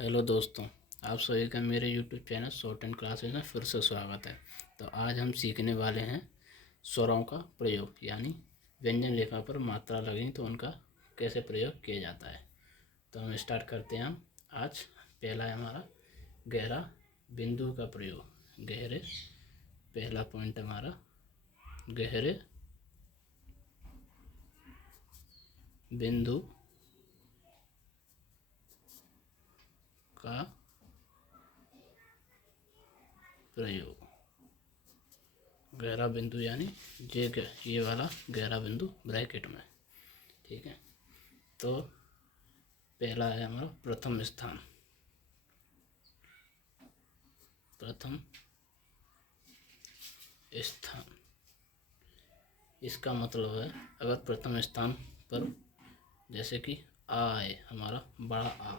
Hello दोस्तों, आप सभी का मेरे YouTube channel short and classes में फिर से स्वागत है। तो आज हम सीखने वाले हैं स्वरों का प्रयोग, यानी व्यंजन रेखा पर मात्रा लगें तो उनका कैसे प्रयोग किया जाता है। तो हम स्टार्ट करते हैं। हम आज पहला है हमारा गहरा बिंदु का प्रयोग। गहरे, पहला पॉइंट हमारा गहरे बिंदु का प्रयोग। गहरा बिंदु यानी ये वाला गहरा बिंदु ब्रैकेट में, ठीक है। तो पहला है हमारा प्रथम स्थान। प्रथम स्थान, इसका मतलब है अगर प्रथम स्थान पर जैसे कि आ है, हमारा बड़ा आ,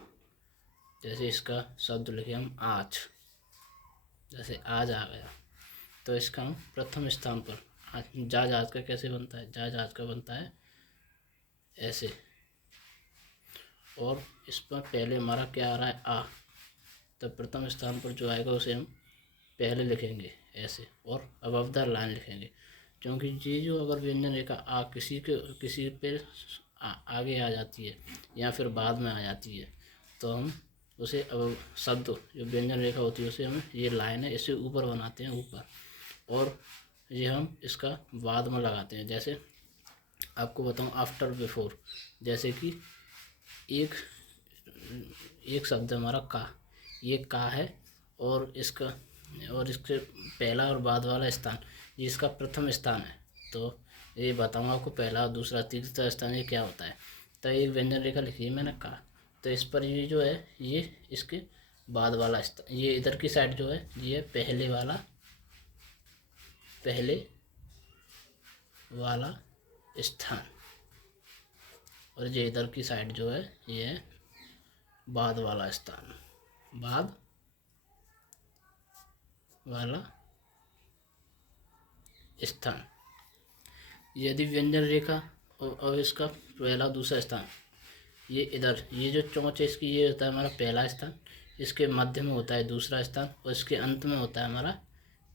जैसे इसका शब्द लिखे हम आज, जैसे आज आ गया, तो इसका हम प्रथम स्थान पर जाज आज का कैसे बनता है, जाज आज का बनता है ऐसे, और इस पर पहले हमारा क्या आ रहा है आ, तो प्रथम स्थान पर जो आएगा उसे हम पहले लिखेंगे ऐसे, और अबव द लाइन लिखेंगे, क्योंकि ये जो अगर व्यंजन रेखा आ किसी पे आगे आ जाती है या फिर बाद में आ जाती है, तो हम उसे अब शब्द जो व्यंजन रेखा होती है उसे हम ये लाइन है इसे ऊपर बनाते हैं ऊपर, और ये हम इसका बाद में लगाते हैं। जैसे आपको बताऊं आफ्टर बिफोर, जैसे कि एक एक शब्द हमारा का, ये का है, और इसके पहला और बाद वाला स्थान ये इसका प्रथम स्थान है। तो ये बताऊंगा आपको पहला दूसरा तीसरा स्थान ये क्या होता है। तो एक व्यंजन रेखा लिखी है मैंने का, तो इस पर ये जो है ये इसके बाद वाला स्थान, ये इधर की साइड जो है ये पहले वाला स्थान, और ये इधर की साइड जो है ये बाद वाला स्थान, बाद वाला स्थान। यदि व्यंजन रेखा और इसका पहला दूसरा स्थान ये इधर, ये जो चोंच है इसकी ये होता है हमारा पहला स्थान, इसके मध्य में होता है दूसरा स्थान, और इसके अंत में होता है हमारा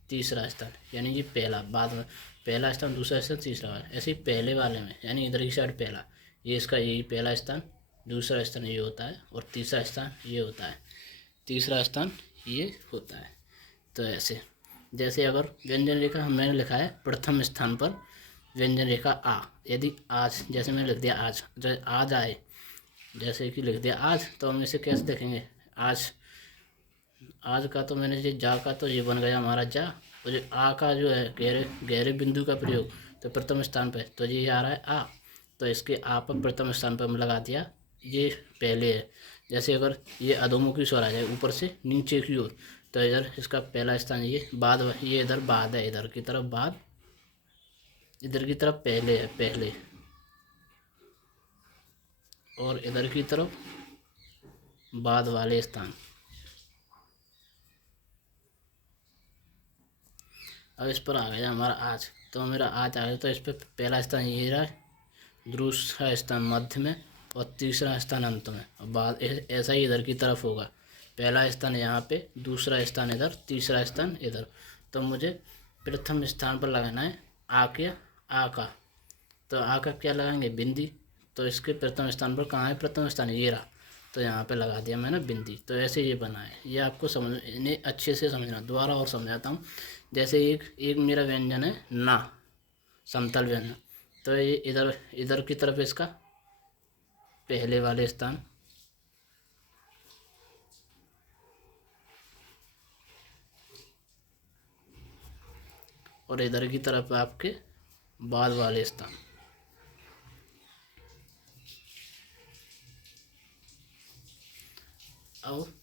तीसरा स्थान, यानी ये पहला, बाद में पहला स्थान, दूसरा स्थान, तीसरा वाला। ऐसे ही पहले वाले में यानी इधर की साइड पहला, ये इसका यही पहला स्थान, दूसरा स्थान ये होता है, और तीसरा स्थान ये होता है, तीसरा स्थान ये होता है। तो ऐसे जैसे अगर व्यंजन रेखा मैंने लिखा है प्रथम स्थान पर व्यंजन रेखा आ, यदि आज, जैसे मैंने लिख दिया आज, आज आए, जैसे कि लिख दिया आज, तो हम इसे कैसे देखेंगे आज, आज का तो मैंने ये जा का तो ये बन गया हमारा जा, और जो आ का जो है गहरे गहरे बिंदु का प्रयोग, तो प्रथम स्थान पे तो ये आ रहा है आ, तो इसके आ पर प्रथम स्थान पर हम लगा दिया, ये पहले है। जैसे अगर ये अधोमुखी स्वर आ जाए ऊपर से नीचे की ओर, तो इधर इसका पहला स्थान ये बाद, ये इधर बाद है, इधर की तरफ बाद, इधर की तरफ पहले है पहले, और इधर की तरफ बाद वाले स्थान। अब इस पर आ गया हमारा आज, तो मेरा आज आ गया, तो इस पर पहला स्थान ये रहा, दूसरा स्थान मध्य में, और तीसरा स्थान अंत में, और बाद ऐसा ही इधर की तरफ होगा, पहला स्थान यहाँ पे, दूसरा स्थान इधर, तीसरा स्थान इधर। तो मुझे प्रथम स्थान पर लगाना है आ का, तो आ का क्या लगाएंगे बिंदी, तो इसके प्रथम स्थान पर कहाँ है प्रथम स्थान ये रहा, तो यहाँ पे लगा दिया मैंने बिंदी। तो ऐसे ये बना है, ये आपको समझने अच्छे से समझना, दोबारा और समझाता हूँ। जैसे एक मेरा व्यंजन है ना, समतल व्यंजन, तो ये इधर इधर की तरफ इसका पहले वाले स्थान, और इधर की तरफ आपके बाद वाले स्थान। अब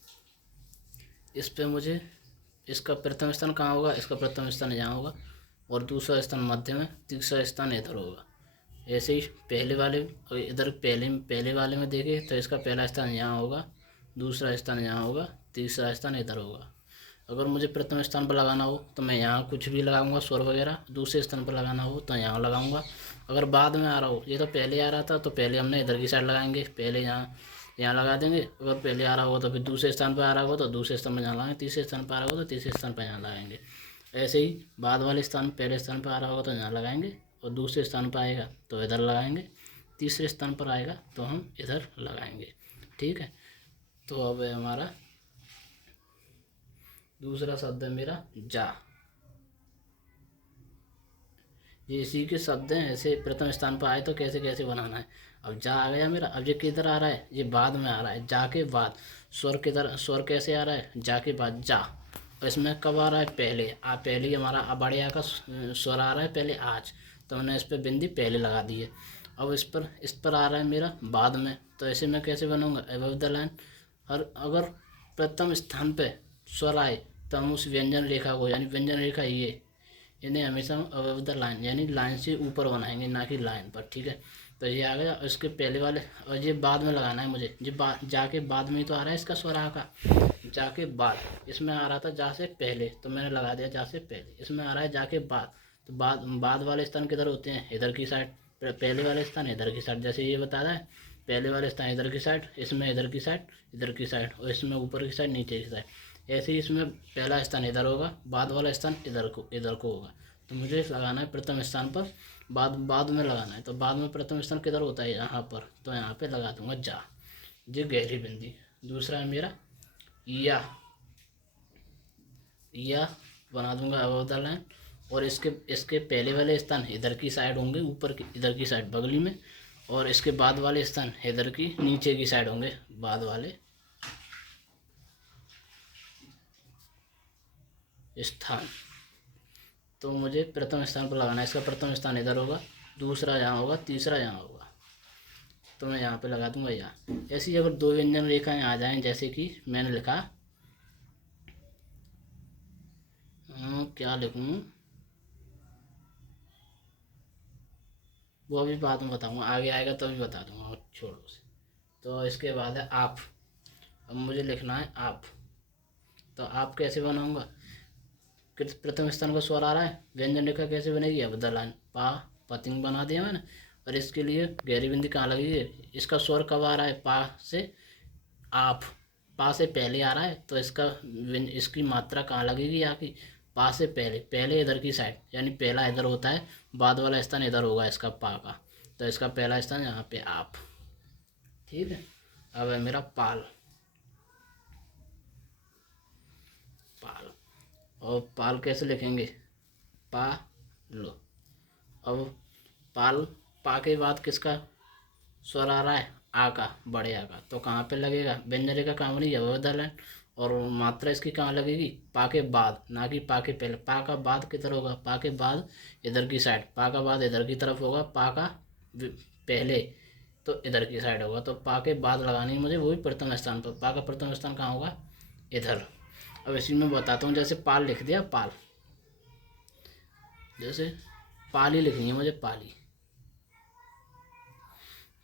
इस पे मुझे इसका प्रथम स्थान कहाँ होगा, इसका प्रथम स्थान यहाँ होगा, और दूसरा स्थान मध्य में, तीसरा स्थान इधर होगा। ऐसे ही पहले वाले, इधर पहले वाले में देखें तो इसका पहला स्थान यहाँ होगा, दूसरा स्थान यहाँ होगा, तीसरा स्थान इधर होगा। अगर मुझे प्रथम स्थान पर लगाना हो तो मैं यहाँ कुछ भी लगाऊंगा स्वर वगैरह, दूसरे स्थान पर लगाना हो तो यहाँ लगाऊंगा। अगर बाद में आ रहा हो, ये तो पहले आ रहा था तो पहले हमने इधर की साइड लगाएंगे, पहले यहाँ यहाँ लगा देंगे। अगर पहले आ रहा होगा तो फिर दूसरे स्थान पर आ रहा होगा तो दूसरे स्थान पर यहाँ लगाएंगे, तीसरे स्थान पर आ रहा होगा तो तीसरे स्थान पर यहाँ लगाएंगे। ऐसे ही बाद वाले स्थान पहले स्थान पर आ रहा होगा तो यहाँ लगाएंगे, और दूसरे स्थान पर आएगा तो इधर लगाएंगे, तीसरे स्थान पर आएगा तो हम इधर लगाएंगे। ठीक है, तो अब हमारा दूसरा शब्द है मेरा जा। ये इसी के शब्द हैं, ऐसे प्रथम स्थान पर आए तो कैसे कैसे बनाना है। अब जा आ गया मेरा। अब ये किधर आ रहा है, ये बाद में आ रहा है, जा के बाद। स्वर किधर, स्वर कैसे आ रहा है, जा के बाद जा। और इसमें कब आ रहा है, पहले। पहले हमारा बढ़िया का स्वर आ रहा है पहले आज, तो मैंने इस पर बिंदी पहले लगा दी है। अब इस पर आ रहा है मेरा बाद में, तो ऐसे मैं कैसे बनाऊंगा, अबव द लाइन। और अगर प्रथम स्थान पे स्वर आए तो हम उस व्यंजन रेखा को, यानी व्यंजन रेखा ये, इन्हें हमेशा अबव द लाइन यानी लाइन से ऊपर बनाएंगे, ना कि लाइन पर। ठीक है, तो ये आ गया। इसके पहले वाले, और ये बाद में लगाना है मुझे। ये जाके बाद में ही तो आ रहा है इसका स्वर का, जाके बाद। इसमें आ रहा था जा से पहले, तो मैंने लगा दिया जा से पहले। इसमें आ रहा है जाके बाद, तो बाद वाले स्थान किधर होते हैं, इधर की साइड। पहले वाले स्थान इधर की साइड, जैसे ये बता रहा है, पहले वाले स्थान इधर की साइड, इसमें इधर की साइड, इधर की साइड, और इसमें ऊपर की साइड, नीचे की साइड। ऐसे ही इसमें पहला स्थान इधर होगा, बाद वाला स्थान इधर को होगा। तो मुझे लगाना है प्रथम स्थान पर, बाद में लगाना है। तो बाद में प्रथम स्थान किधर होता है, यहाँ पर, तो यहाँ पे लगा दूंगा जा, जी गहरी बिंदी। दूसरा है मेरा या बना दूंगा अबव द लाइन। और इसके पहले वाले स्थान इधर की साइड होंगे, ऊपर की इधर की साइड बगली में, और इसके बाद वाले स्थान इधर की नीचे की साइड होंगे, बाद वाले स्थान। तो मुझे प्रथम स्थान पर लगाना है। इसका प्रथम स्थान इधर होगा, दूसरा यहाँ होगा, तीसरा यहाँ होगा, तो मैं यहाँ पे लगा दूंगा यहाँ। ऐसे ही अगर दो व्यंजन रेखाएं आ जाएं, जैसे कि मैंने लिखा, क्या लिखूँ वो अभी बाद में बताऊंगा, आगे आएगा तभी बता दूंगा, छोड़ो उसे। तो इसके बाद है आप। अब मुझे लिखना है आप, तो आप कैसे बनाऊंगा, प्रथम स्थान का स्वर आ रहा है, व्यंजन रेखा कैसे बनेगी, अब द लाइन, पा पतिंग बना दिया मैंने। और इसके लिए गहरी बिंदी कहाँ लगेगी, इसका स्वर कब आ रहा है, पा से आप, पा से पहले आ रहा है, तो इसकी मात्रा कहाँ लगेगी, यहाँ की पा से पहले इधर की साइड, यानी पहला इधर होता है, बाद वाला स्थान इधर होगा इसका पा का, तो इसका पहला स्थान यहाँ पे आप। ठीक है, अब है मेरा पाल। और पाल कैसे लिखेंगे, पा लो। अब पा के बाद किसका स्वर आ रहा है, आ का, बड़े आ का, तो कहाँ पे लगेगा, व्यंजन रेखा कहाँ बनेगी, अबव द लाइन। और मात्रा इसकी कहाँ लगेगी, पा के बाद, ना कि पा के पहले। पा का बाद किधर होगा, पा के बाद इधर की साइड, पा का बाद इधर की तरफ होगा, पा का पहले तो इधर की साइड होगा। तो पा के बाद लगानी है मुझे, वो भी प्रथम स्थान पर। पा का प्रथम स्थान कहाँ होगा, इधर। अब इसी में बताता हूँ, जैसे पाल लिख दिया, पाल, जैसे पाली लिखनी है मुझे, पाली।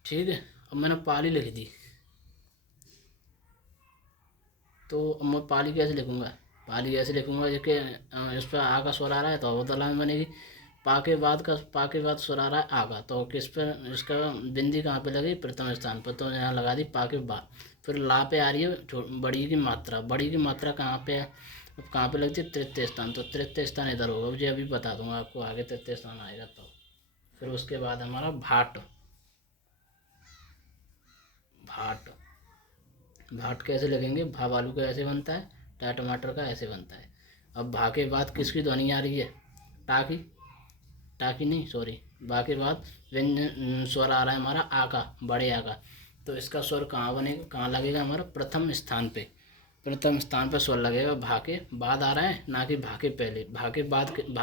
ठीक है, अब मैंने पाली लिख दी, तो अब मैं पाली कैसे लिखूँगा, पाली ऐसे लिखूँगा कि इस पर आ का स्वर आ रहा है तो अबव द लाइन बनेगी। पा के बाद स्वर आ रहा है आ का, तो किस पर, इसका बिंदी कहाँ पे लगी, प्रथम स्थान पर, तो यहाँ लगा दी पा के बाद। फिर ला पे आ रही है बड़ी की मात्रा, बड़ी की मात्रा कहाँ पे है, अब कहाँ पे लगती है, तृतीय स्थान, तो तृतीय स्थान इधर होगा। मुझे अभी बता दूंगा आपको, आगे तृतीय स्थान आएगा तो। फिर उसके बाद हमारा भाट। भाट भाट कैसे लिखेंगे, भा बालू का ऐसे बनता है, टा टमाटर का ऐसे बनता है। अब भा के बाद किसकी ध्वनि आ रही है, टा की, टा की नहीं सॉरी, बा के बाद व्यंजन स्वर आ रहा है हमारा आ का, बड़े आ का, तो इसका स्वर कहाँ बनेगा, कहाँ लगेगा, हमारा प्रथम स्थान पे। प्रथम स्थान पर स्वर लगेगा, भा के बाद आ रहा है, ना कि भा के पहले। भा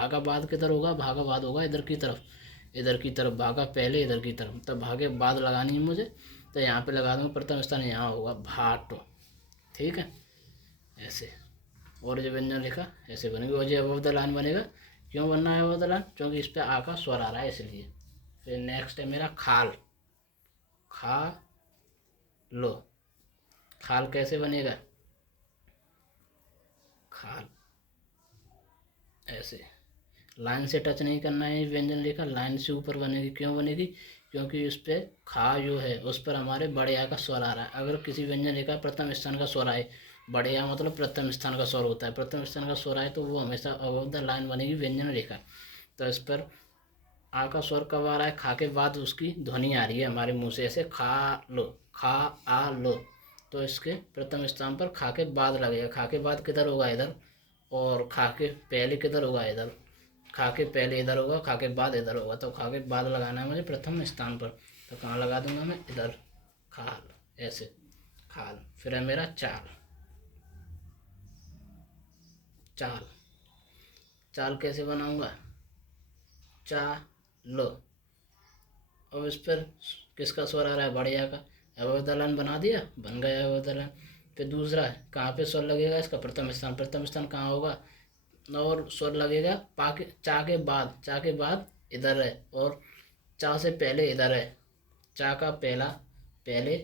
का बाद किधर होगा, भा का बाद होगा इधर की तरफ, भा का पहले इधर की तरफ, तब भा के बाद लगानी है मुझे, तो यहाँ पे लगा दूँगा, प्रथम स्थान यहाँ होगा, भाट। ठीक है, ऐसे। और जो व्यंजन रेखा ऐसे बनेगी, और जो अबव द लाइन बनेगा, क्यों बनना है अबव द लाइन, क्योंकि इस पर आ का स्वर आ रहा है इसलिए। फिर नेक्स्ट है मेरा खाल। खा लो, खाल कैसे बनेगा, खाल ऐसे, लाइन से टच नहीं करना है, व्यंजन रेखा लाइन से ऊपर बनेगी। क्यों बनेगी, क्योंकि उस पर खा जो है उस पर हमारे बड़े आ का स्वर आ रहा है। अगर किसी व्यंजन रेखा प्रथम स्थान का स्वर आए, बड़े आ मतलब प्रथम स्थान का स्वर होता है, प्रथम स्थान का स्वर आए तो वो हमेशा अबव द लाइन बनेगी व्यंजन रेखा। तो इस पर आ का स्वर कब आ रहा है? खा के बाद उसकी ध्वनि आ रही है हमारे मुंह से, ऐसे खा लो, खा आ लो। तो इसके प्रथम स्थान पर खा के बाद लगेगा। खा के बाद किधर होगा? इधर। और खा के पहले किधर होगा? इधर। खा के पहले इधर होगा, खा के बाद इधर होगा। तो खा के बाद लगाना है मुझे प्रथम स्थान पर। तो कहाँ लगा दूंगा मैं? इधर। खाल, ऐसे खाल। फिर है मेरा चाल। चाल, चाल कैसे बनाऊंगा? चा लो। अब इस पर किसका स्वर आ रहा है? बढ़िया का। अवतरण बना दिया, बन गया अवतरण। फिर दूसरा है, कहाँ पे स्वर लगेगा इसका? प्रथम स्थान। प्रथम स्थान कहाँ होगा? और स्वर लगेगा पा के, चा के बाद। चा के बाद इधर है और चा से पहले इधर है। चा का पहला, पहले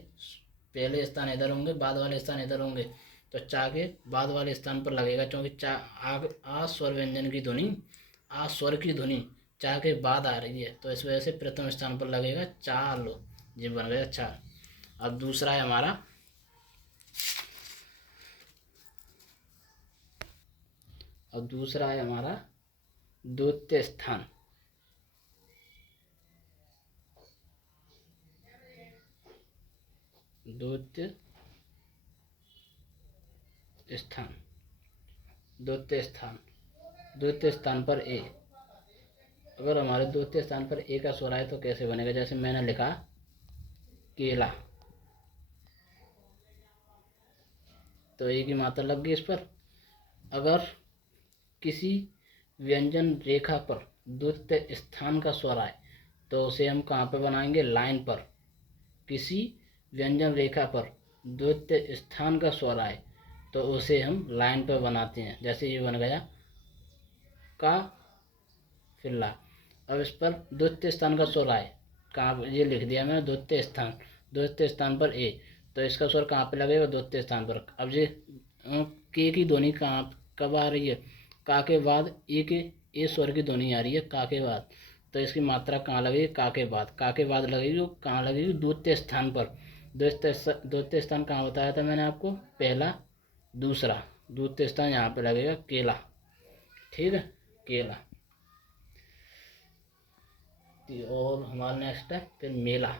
पहले स्थान इधर होंगे, बाद वाले स्थान इधर होंगे। तो चा के बाद वाले स्थान पर लगेगा, क्योंकि चा आ स्वर व्यंजन की ध्वनि, आ स्वर की ध्वनि चा के बाद आ रही है, तो इस वजह से प्रथम स्थान पर लगेगा चालो। ये बन गया चाल। अब दूसरा है हमारा, अब दूसरा है हमारा द्वितीय स्थान। द्वितीय स्थान, द्वितीय स्थान, द्वितीय स्थान पर ए। अगर हमारे द्वितीय स्थान पर ए का स्वर आए तो कैसे बनेगा? जैसे मैंने लिखा केला, तो ए की मात्रा लग गई इस पर। अगर किसी व्यंजन रेखा पर द्वितीय स्थान का स्वर आए तो उसे हम कहाँ पर बनाएंगे? लाइन पर। किसी व्यंजन रेखा पर द्वितीय स्थान का स्वर आए तो उसे हम लाइन पर बनाते हैं। जैसे ये बन गया का, फिर ला। अब इस पर द्वितीय स्थान का स्वर आए, कहाँ? ये लिख दिया मैंने द्वितीय स्थान, द्वितीय स्थान पर ए। तो इसका स्वर कहाँ पे लगेगा? द्वितीय स्थान पर। अब ये के की ध्वनि कहाँ कब आ रही है? का के बाद ए के, ए स्वर की ध्वनि आ रही है का के बाद। तो इसकी मात्रा कहाँ लगेगी? का के बाद। का के बाद लगेगी, कहाँ लगेगी? द्वितीय स्थान पर। द्वितीय स्थान कहाँ बताया था मैंने आपको? पहला, दूसरा। द्वितीय स्थान यहाँ पे लगेगा केला। ठीक है, केला। और हमारा नेक्स्ट है फिर मेला।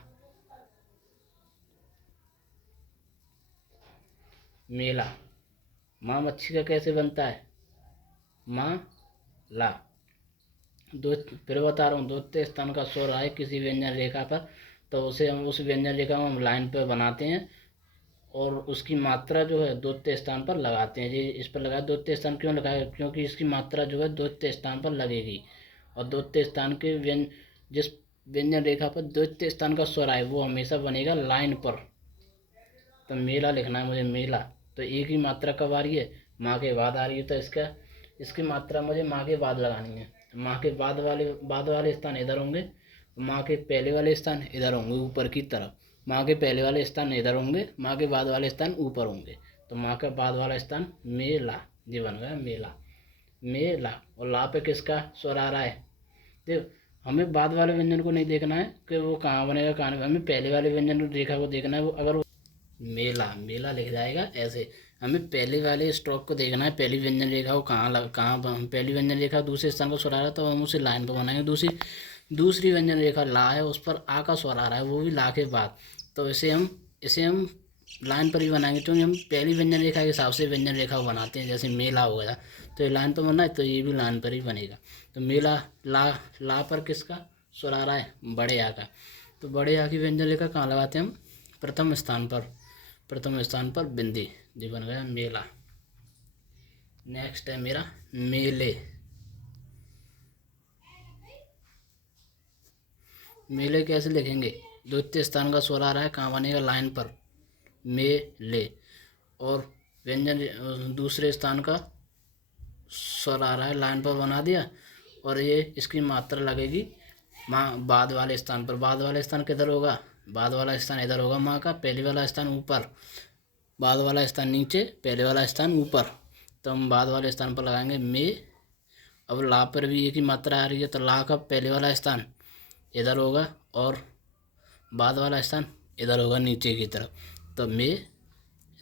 मेला, माँ मच्छी का कैसे बनता है? माँ ला। दो, फिर बता रहा हूँ, द्वितीय स्थान का स्वर आए किसी व्यंजन रेखा पर तो उसे हम उस व्यंजन रेखा को हम लाइन पर बनाते हैं और उसकी मात्रा जो है द्वितीय स्थान पर लगाते हैं। ये इस पर लगाया, द्वितीय स्थान क्यों लगाया? क्योंकि इसकी मात्रा जो है द्वितीय स्थान पर लगेगी। और द्वितीय स्थान के जिस व्यंजन रेखा पर द्वितीय स्थान का स्वर आए वो हमेशा बनेगा लाइन पर। तो मेला लिखना है मुझे, मेला। तो ए की मात्रा कब आ रही है? माँ के बाद आ रही है, तो इसकी मात्रा मुझे माँ के बाद लगानी है। माँ के बाद वाले स्थान इधर होंगे, माँ के पहले वाले स्थान इधर होंगे ऊपर की तरफ। माँ के पहले वाले स्थान इधर होंगे, माँ के बाद वाले स्थान ऊपर होंगे। तो माँ के बाद वाला स्थान मेला, ये बन गया मेला। मेला। और ला पे किसका स्वर आ रहा है? देखो, हमें बाद वाले व्यंजन को नहीं देखना है कि वो कहाँ बनेगा कहाँ नहीं, हमें पहले वाले व्यंजन रेखा को देखना है। वो अगर मेला, मेला लिख जाएगा ऐसे। हमें पहले वाले स्ट्रोक को देखना है, पहली व्यंजन रेखा को कहाँ पहली व्यंजन रेखा दूसरे स्थान को स्वर आ रहा है तो हम उसे लाइन पर बनाएंगे। दूसरी व्यंजन रेखा ला है, उस पर आ का स्वर आ रहा है, वो भी ला के बाद। तो इसे हम लाइन पर ही बनाएंगे, क्योंकि हम पहली व्यंजन रेखा के हिसाब से व्यंजन रेखा को बनाते हैं। जैसे मेला हो गया तो ये लाइन पर बनना है, तो ये भी लाइन पर ही बनेगा। तो मेला, ला पर किसका स्वर आ रहा है? बड़े आ का। तो बड़े आ की व्यंजन रेखा कहाँ लगाते हैं हम? प्रथम स्थान पर। प्रथम स्थान पर बिंदी, जी बन गया मेला। नेक्स्ट है मेरा मेले। मेले कैसे लिखेंगे? द्वितीय स्थान का स्वर आ रहा है, कहाँ बनेगा? लाइन पर, मेले। और व्यंजन दूसरे स्थान का स्वर आ रहा है, लाइन पर बना दिया। और ये इसकी मात्रा लगेगी माँ बाद वाले स्थान पर। बाद वाले स्थान किधर होगा? बाद वाला स्थान इधर होगा माँ का, पहले वाला स्थान ऊपर, बाद वाला स्थान नीचे, पहले वाला स्थान ऊपर। तो हम बाद वाले स्थान पर लगाएंगे मे। अब ला पर भी एक ही मात्रा आ रही है, तो ला का पहले वाला स्थान इधर होगा और बाद वाला स्थान इधर होगा नीचे की तरफ, तो मे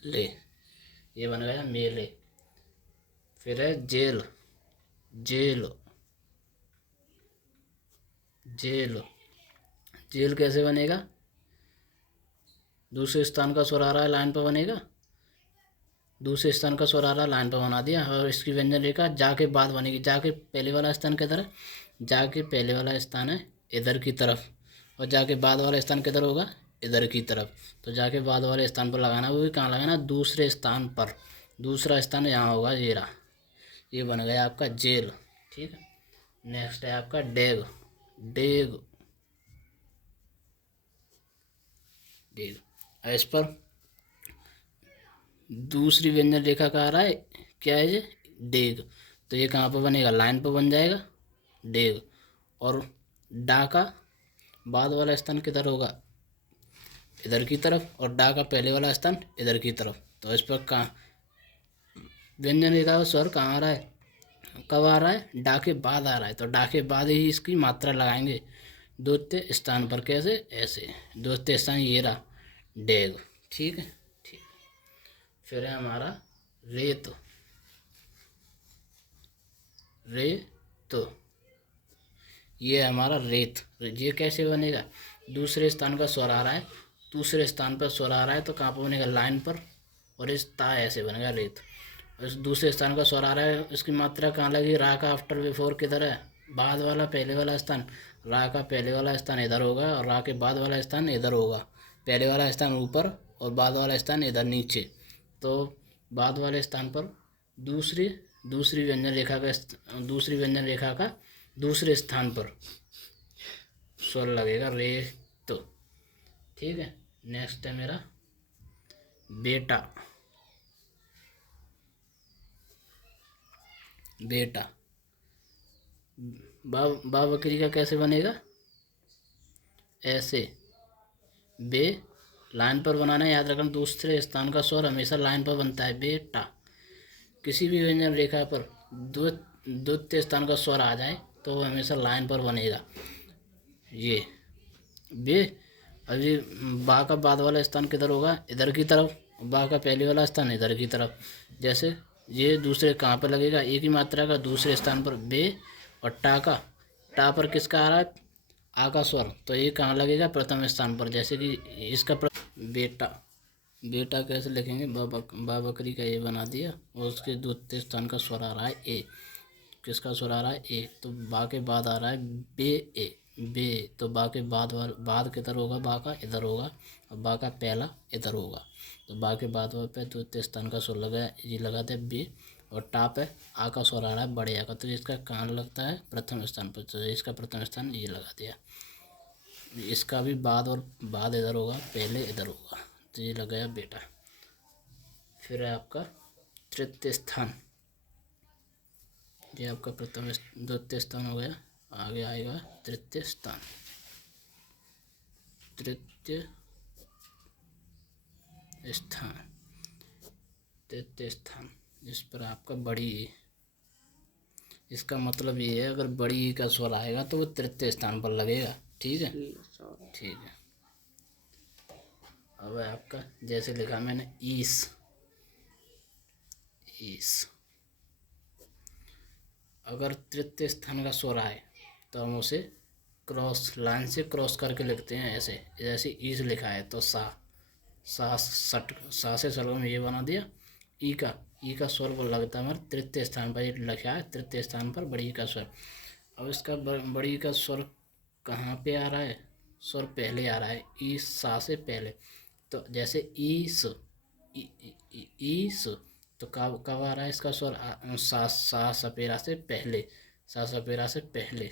ले, ये बन गया मेले। फिर है जेल, जेल, जेल, जेल कैसे बनेगा? दूसरे स्थान का स्वर आ रहा है, लाइन पर बनेगा, दूसरे स्थान का स्वर आ रहा है, लाइन पर बना दिया। और इसकी व्यंजन रेखा जा के बाद बनेगी। जा के पहले वाला स्थान किधर है? जा के पहले वाला स्थान है इधर की तरफ, और जाके बाद वाला स्थान किधर होगा? इधर की तरफ। तो जाके बाद वाले स्थान पर लगाना, वो भी कहाँ लगाना? दूसरे स्थान पर। दूसरा स्थान यहाँ होगा, ये रहा, ये बन गया आपका जेल। ठीक है, नेक्स्ट है आपका डेग, डेग, डेग। इस पर दूसरी व्यंजन रेखा का आ रहा है, क्या है ये? डेग। तो ये कहाँ पर बनेगा? लाइन पर बन जाएगा डेग। और डा का बाद वाला स्थान किधर होगा? इधर की तरफ। और डा का पहले वाला स्थान इधर की तरफ। तो इस पर कहाँ व्यंजन रेखा का स्वर कहाँ आ रहा है? कब आ रहा है? डा के बाद आ रहा है, तो डा के बाद ही इसकी मात्रा लगाएंगे द्वितीय स्थान पर। कैसे? ऐसे। द्वितीय स्थान ये रहा, डेग। ठीक है, ठीक। फिर है हमारा रेत, रेत, ये है हमारा रेत। ये कैसे बनेगा? दूसरे स्थान का स्वर आ रहा है, दूसरे स्थान पर स्वर आ रहा है, तो कहाँ पर बनेगा? लाइन पर। और इस ता ऐसे बनेगा रेत। इस दूसरे स्थान का स्वर आ रहा है, इसकी मात्रा कहाँ लगी? रा का आफ्टर बिफोर किधर है? बाद वाला पहले वाला स्थान। रा का पहले वाला स्थान इधर होगा, और रा के बाद वाला स्थान इधर होगा। पहले वाला स्थान ऊपर और बाद वाला स्थान इधर नीचे। तो बाद वाले स्थान पर दूसरी दूसरी व्यंजन रेखा का दूसरी व्यंजन रेखा का दूसरे स्थान पर स्वर लगेगा रे तो। ठीक है, नेक्स्ट है मेरा बेटा, बेटा। बा बकरी का कैसे बनेगा? ऐसे। बे लाइन पर बनाना है, याद रखना। दूसरे स्थान का स्वर हमेशा लाइन पर बनता है। बेटा। किसी भी व्यंजन रेखा पर द्वितीय स्थान का स्वर आ जाए तो वो हमेशा लाइन पर बनेगा। ये बे। अभी बा का बाद वाला स्थान किधर होगा? इधर की तरफ। बा का पहले वाला स्थान इधर की तरफ। जैसे ये दूसरे कहाँ पर लगेगा? एक ही मात्रा का दूसरे स्थान पर बे। और टा का, टा पर किसका आ रहा है? आ का स्वर, तो ये कहाँ लगेगा? प्रथम स्थान पर। जैसे कि इसका बेटा, बेटा कैसे लिखेंगे? बा बकरी का ये बना दिया, और उसके द्वितीय स्थान का स्वर आ रहा है ए। किसका स्वर आ रहा है? ए। तो बा के बाद आ रहा है बे, ए, बे। तो बा के बाद किधर होगा? बा का इधर होगा, और बा का पहला इधर होगा। तो बा के बाद पे द्वितीय स्थान का स्वर लगा, ये लगा दिया बे। और टा पे आ का स्वर आ रहा है बड़े आ का, तो इसका कहाँ लगता है? प्रथम स्थान पर। तो इसका प्रथम स्थान ये लगा दिया। इसका भी बाद, और बाद इधर होगा, पहले इधर होगा। तो ये लग गया बेटा। फिर है आपका तृतीय स्थान। ये आपका प्रथम द्वितीय स्थान हो गया, आगे आएगा तृतीय स्थान। तृतीय स्थान, तृतीय स्थान, जिस पर आपका बड़ी ए। इसका मतलब ये है, अगर बड़ी ए का स्वर आएगा तो वो तृतीय स्थान पर लगेगा। ठीक है, ठीक है। अब है आपका, जैसे लिखा मैंने ईस, ईस। अगर तृतीय स्थान का स्वर आए तो हम उसे क्रॉस लाइन से क्रॉस करके लिखते हैं ऐसे। जैसे ईस लिखा है तो सा, सा सट, सा से सलगम ये बना दिया। ई का स्वर वो लगता है हमारे तृतीय स्थान पर। ये लिखा है तृतीय स्थान पर बड़ी का स्वर। अब इसका बड़ी का स्वर कहाँ पे आ रहा है? स्वर पहले आ रहा है, ई सा से पहले। तो जैसे ईस, ईस, तो कब कब आ रहा है इसका स्वर? सा सपेरा से पहले, सा सपेरा से पहले।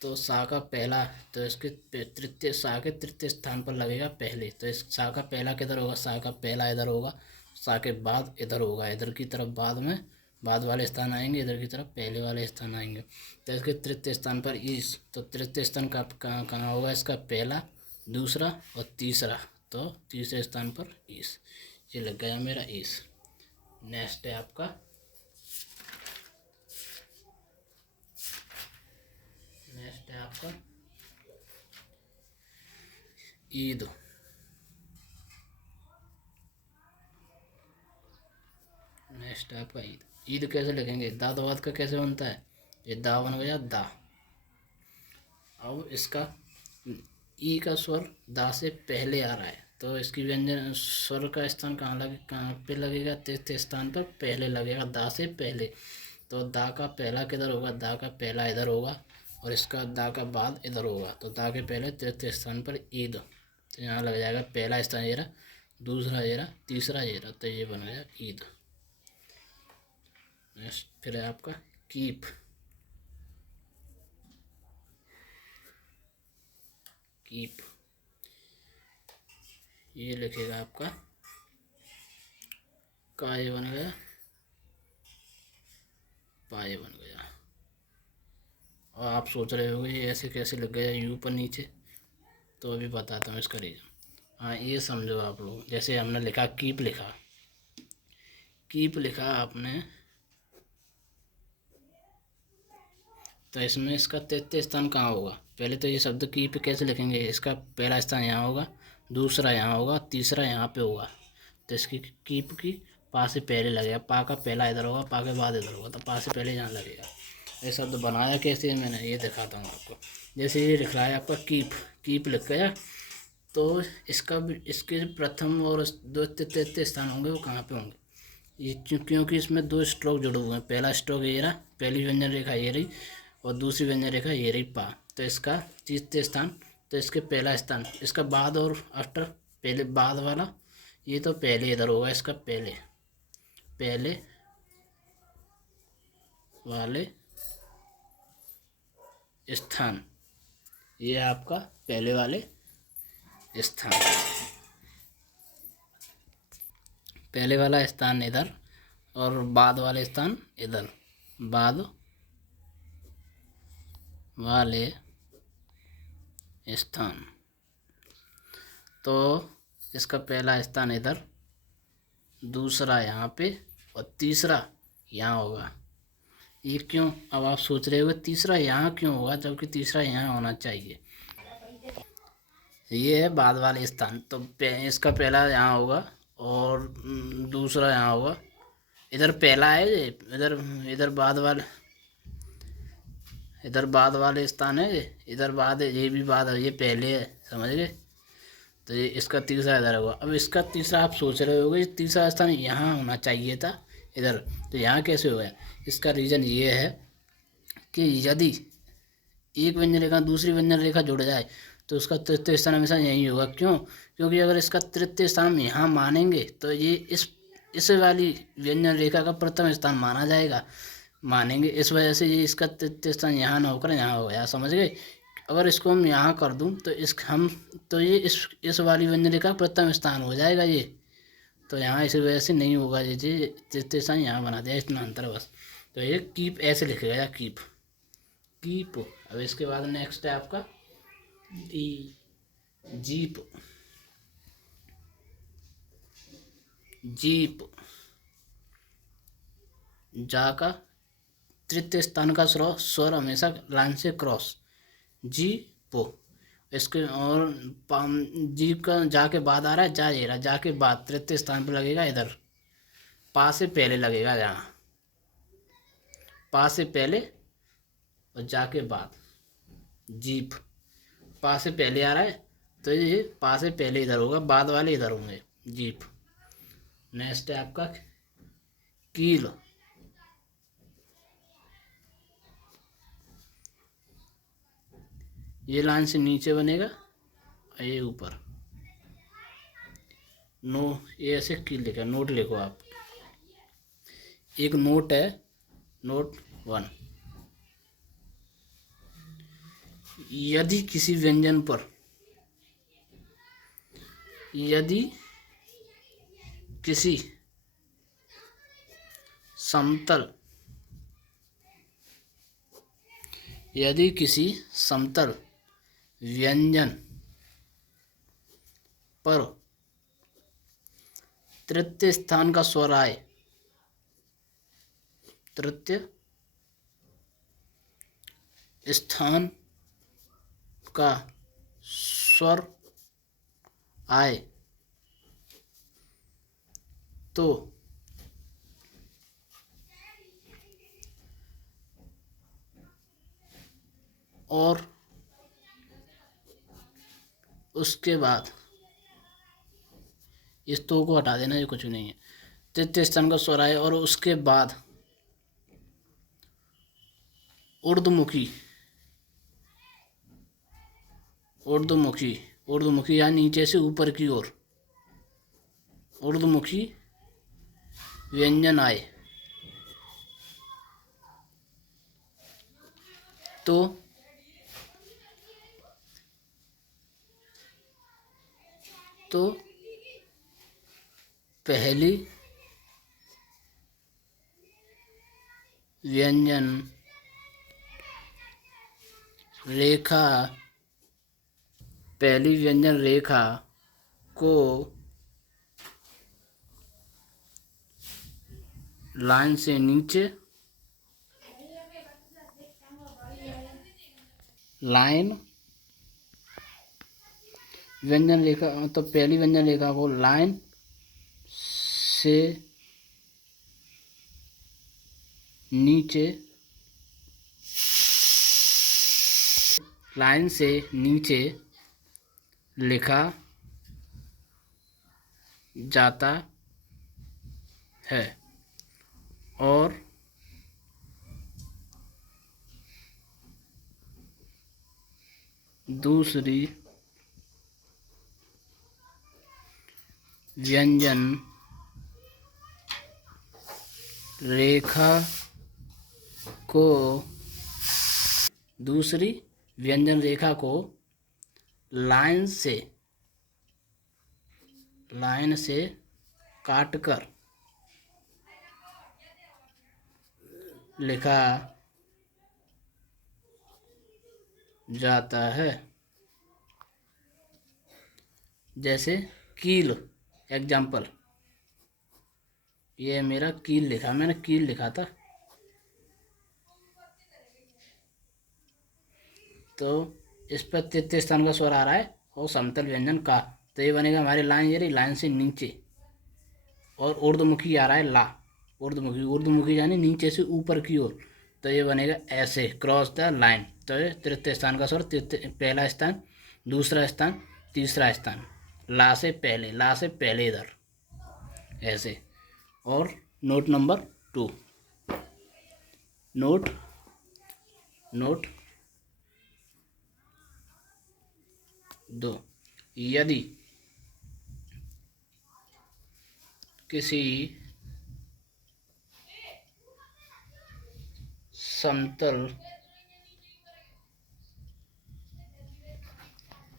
तो सा का पहला, तो इसके तृतीय, सा के तृतीय स्थान पर लगेगा पहले। तो इस सा का पहला किधर होगा? सा का पहला इधर होगा, सा के बाद इधर होगा, इधर की तरफ बाद में बाद वाले स्थान आएंगे, इधर की तरफ पहले वाले स्थान आएंगे। तो इसके तृतीय स्थान पर ईस, तो तृतीय स्थान का कहाँ कहाँ होगा? इसका पहला, दूसरा और तीसरा। तो तीसरे स्थान पर ईस, ये लग गया मेरा ईस। नेक्स्ट है आपका, नेक्स्ट है आपका ईद। नेक्स्ट है आपका ईद। ईद कैसे लिखेंगे? दाद वाद का कैसे बनता है? ये दा बन गया दा। अब इसका ई का स्वर दा से पहले आ रहा है, तो इसकी व्यंजन स्वर का स्थान कहाँ पे लगेगा? तीसरे स्थान पर पहले लगेगा, दा से पहले। तो दा का पहला किधर होगा? दा का पहला इधर होगा, और इसका दा का बाद इधर होगा। तो दा के पहले तृतीय स्थान पर ईद, तो यहाँ लग जाएगा पहला स्थान ये रहा, दूसरा ये रहा, तीसरा ये रहा, तो ये बन गया ईद। नेक्स्ट फिर है आपका कीप। कीप ये लिखेगा आपका काय बन गया, पाए बन गया। और आप सोच रहे होंगे ये ऐसे कैसे लग गया यू पर नीचे, तो अभी बताता हूँ इसका रीज़न। हाँ, ये समझो आप लोग, जैसे हमने लिखा कीप लिखा, कीप लिखा आपने, तो इसमें इसका तृतीय स्थान कहाँ होगा? पहले तो ये शब्द कीप कैसे लिखेंगे? इसका पहला स्थान यहाँ होगा, दूसरा यहाँ होगा, तीसरा यहाँ पे होगा। तो इसकी कीप की पा से पहले लगेगा, पा का पहला इधर होगा, पा के बाद इधर होगा, तो पा से पहले यहाँ लगेगा। ये शब्द बनाया कैसे है मैंने, ये दिखाता हूँ आपको। जैसे ये लिख रहा है आपका कीप, कीप लिख गया, तो इसका भी इसके जो प्रथम और दो तृतीय स्थान होंगे वो कहाँ पे होंगे? ये क्योंकि इसमें दो स्ट्रोक जुड़े हुए हैं। पहला स्ट्रोक ये रहा, पहली व्यंजन रेखा ये रही, और दूसरी व्यंजन रेखा ये रही पा। तो इसका तृतीय स्थान, तो इसके पहला स्थान, इसका बाद और आफ्टर, पहले बाद वाला, ये तो पहले इधर होगा, इसका पहले पहले वाले स्थान, ये आपका पहले वाले स्थान, पहले वाला स्थान इधर, और बाद वाले स्थान इधर, बाद वाले स्थान। तो इसका पहला स्थान इधर, दूसरा यहाँ पे, और तीसरा यहाँ होगा। ये क्यों? अब आप सोच रहे हो तीसरा यहाँ क्यों होगा, जबकि तीसरा यहाँ होना चाहिए। ये है बाद वाले स्थान, तो इसका पहला यहाँ होगा, और दूसरा यहाँ होगा। इधर पहला है, इधर इधर बाद वाले, इधर बाद वाले स्थान है, इधर बाद है, ये भी बाद है, ये पहले है, समझ गए? तो ये इसका तीसरा इधर होगा। अब इसका तीसरा आप सोच रहे होगे तीसरा स्थान यहाँ होना चाहिए था इधर, तो यहाँ कैसे हो गया? इसका रीज़न ये है कि यदि एक व्यंजन रेखा दूसरी व्यंजन रेखा जुड़ जाए तो उसका तृतीय स्थान हमेशा यही होगा। क्यों? क्योंकि अगर इसका तृतीय स्थान हम यहाँ मानेंगे तो ये इस वाली व्यंजन रेखा का प्रथम स्थान माना जाएगा, मानेंगे। इस वजह से ये इसका तृतीय स्थान यहाँ ना होकर यहाँ हो गया, समझ गए? अगर इसको हम यहाँ कर दूँ तो ये इस वाली व्यंजन रेखा का प्रथम स्थान हो जाएगा ये, तो यहाँ इस वजह से नहीं होगा, ये तृतीय स्थान यहाँ बना दिया, इतना अंतर बस। तो ये कीप ऐसे लिखेगा या कीप, कीप। अब इसके बाद नेक्स्ट है आपका जीप। जीप जा का तृतीय स्थान का स्वर हमेशा लाइन से क्रॉस, जी पो। इसके और जीप का जा के बाद आ रहा है, जा ये रहा, जा के बाद तृतीय स्थान पर लगेगा इधर, पा से पहले लगेगा यहाँ, पा से पहले और जा के बाद। जीप पा से पहले आ रहा है, तो ये पा से पहले इधर होगा, बाद वाले इधर होंगे, जीप। नेक्स्ट है आपका कील। ये लाइन से नीचे बनेगा और ये ऊपर, नो, ये ऐसे कील लिखा, नोट लिखो आप। एक नोट है, नोट 1। यदि किसी व्यंजन पर, यदि किसी समतल, यदि किसी समतल व्यंजन पर तृतीय स्थान का स्वर आए, तृतीय स्थान का स्वर आए तो और उसके बाद, इस तो को हटा देना, ये कुछ नहीं है। तृतीय स्थान का स्वर आए और उसके बाद ऊर्ध्वमुखी, ऊर्ध्वमुखी, ऊर्ध्वमुखी या नीचे से ऊपर की ओर ऊर्ध्वमुखी व्यंजन आए तो पहली व्यंजन रेखा, पहली व्यंजन रेखा को लाइन से नीचे, लाइन व्यंजन रेखा, तो पहली व्यंजन रेखा को लाइन से नीचे, लाइन से नीचे लिखा जाता है और दूसरी व्यंजन रेखा को, दूसरी व्यंजन रेखा को लाइन से काटकर लिखा जाता है। जैसे कील, एग्जाम्पल, ये मेरा कील लिखा, मैंने कील लिखा था, तो इस पर तृतीय स्थान का स्वर आ रहा है और समतल व्यंजन का, तो ये बनेगा हमारी लाइन, ये रही लाइन से नीचे, और ऊर्ध्वमुखी आ रहा है ला, ऊर्ध्वमुखी, ऊर्ध्वमुखी यानी नीचे से ऊपर की ओर, तो ये बनेगा ऐसे क्रॉस द लाइन। तो ये तृतीय स्थान का स्वर, पहला स्थान, दूसरा स्थान, तीसरा स्थान, ला से पहले, ला से पहले इधर ऐसे। और नोट नंबर 2, नोट 2, यदि किसी समतल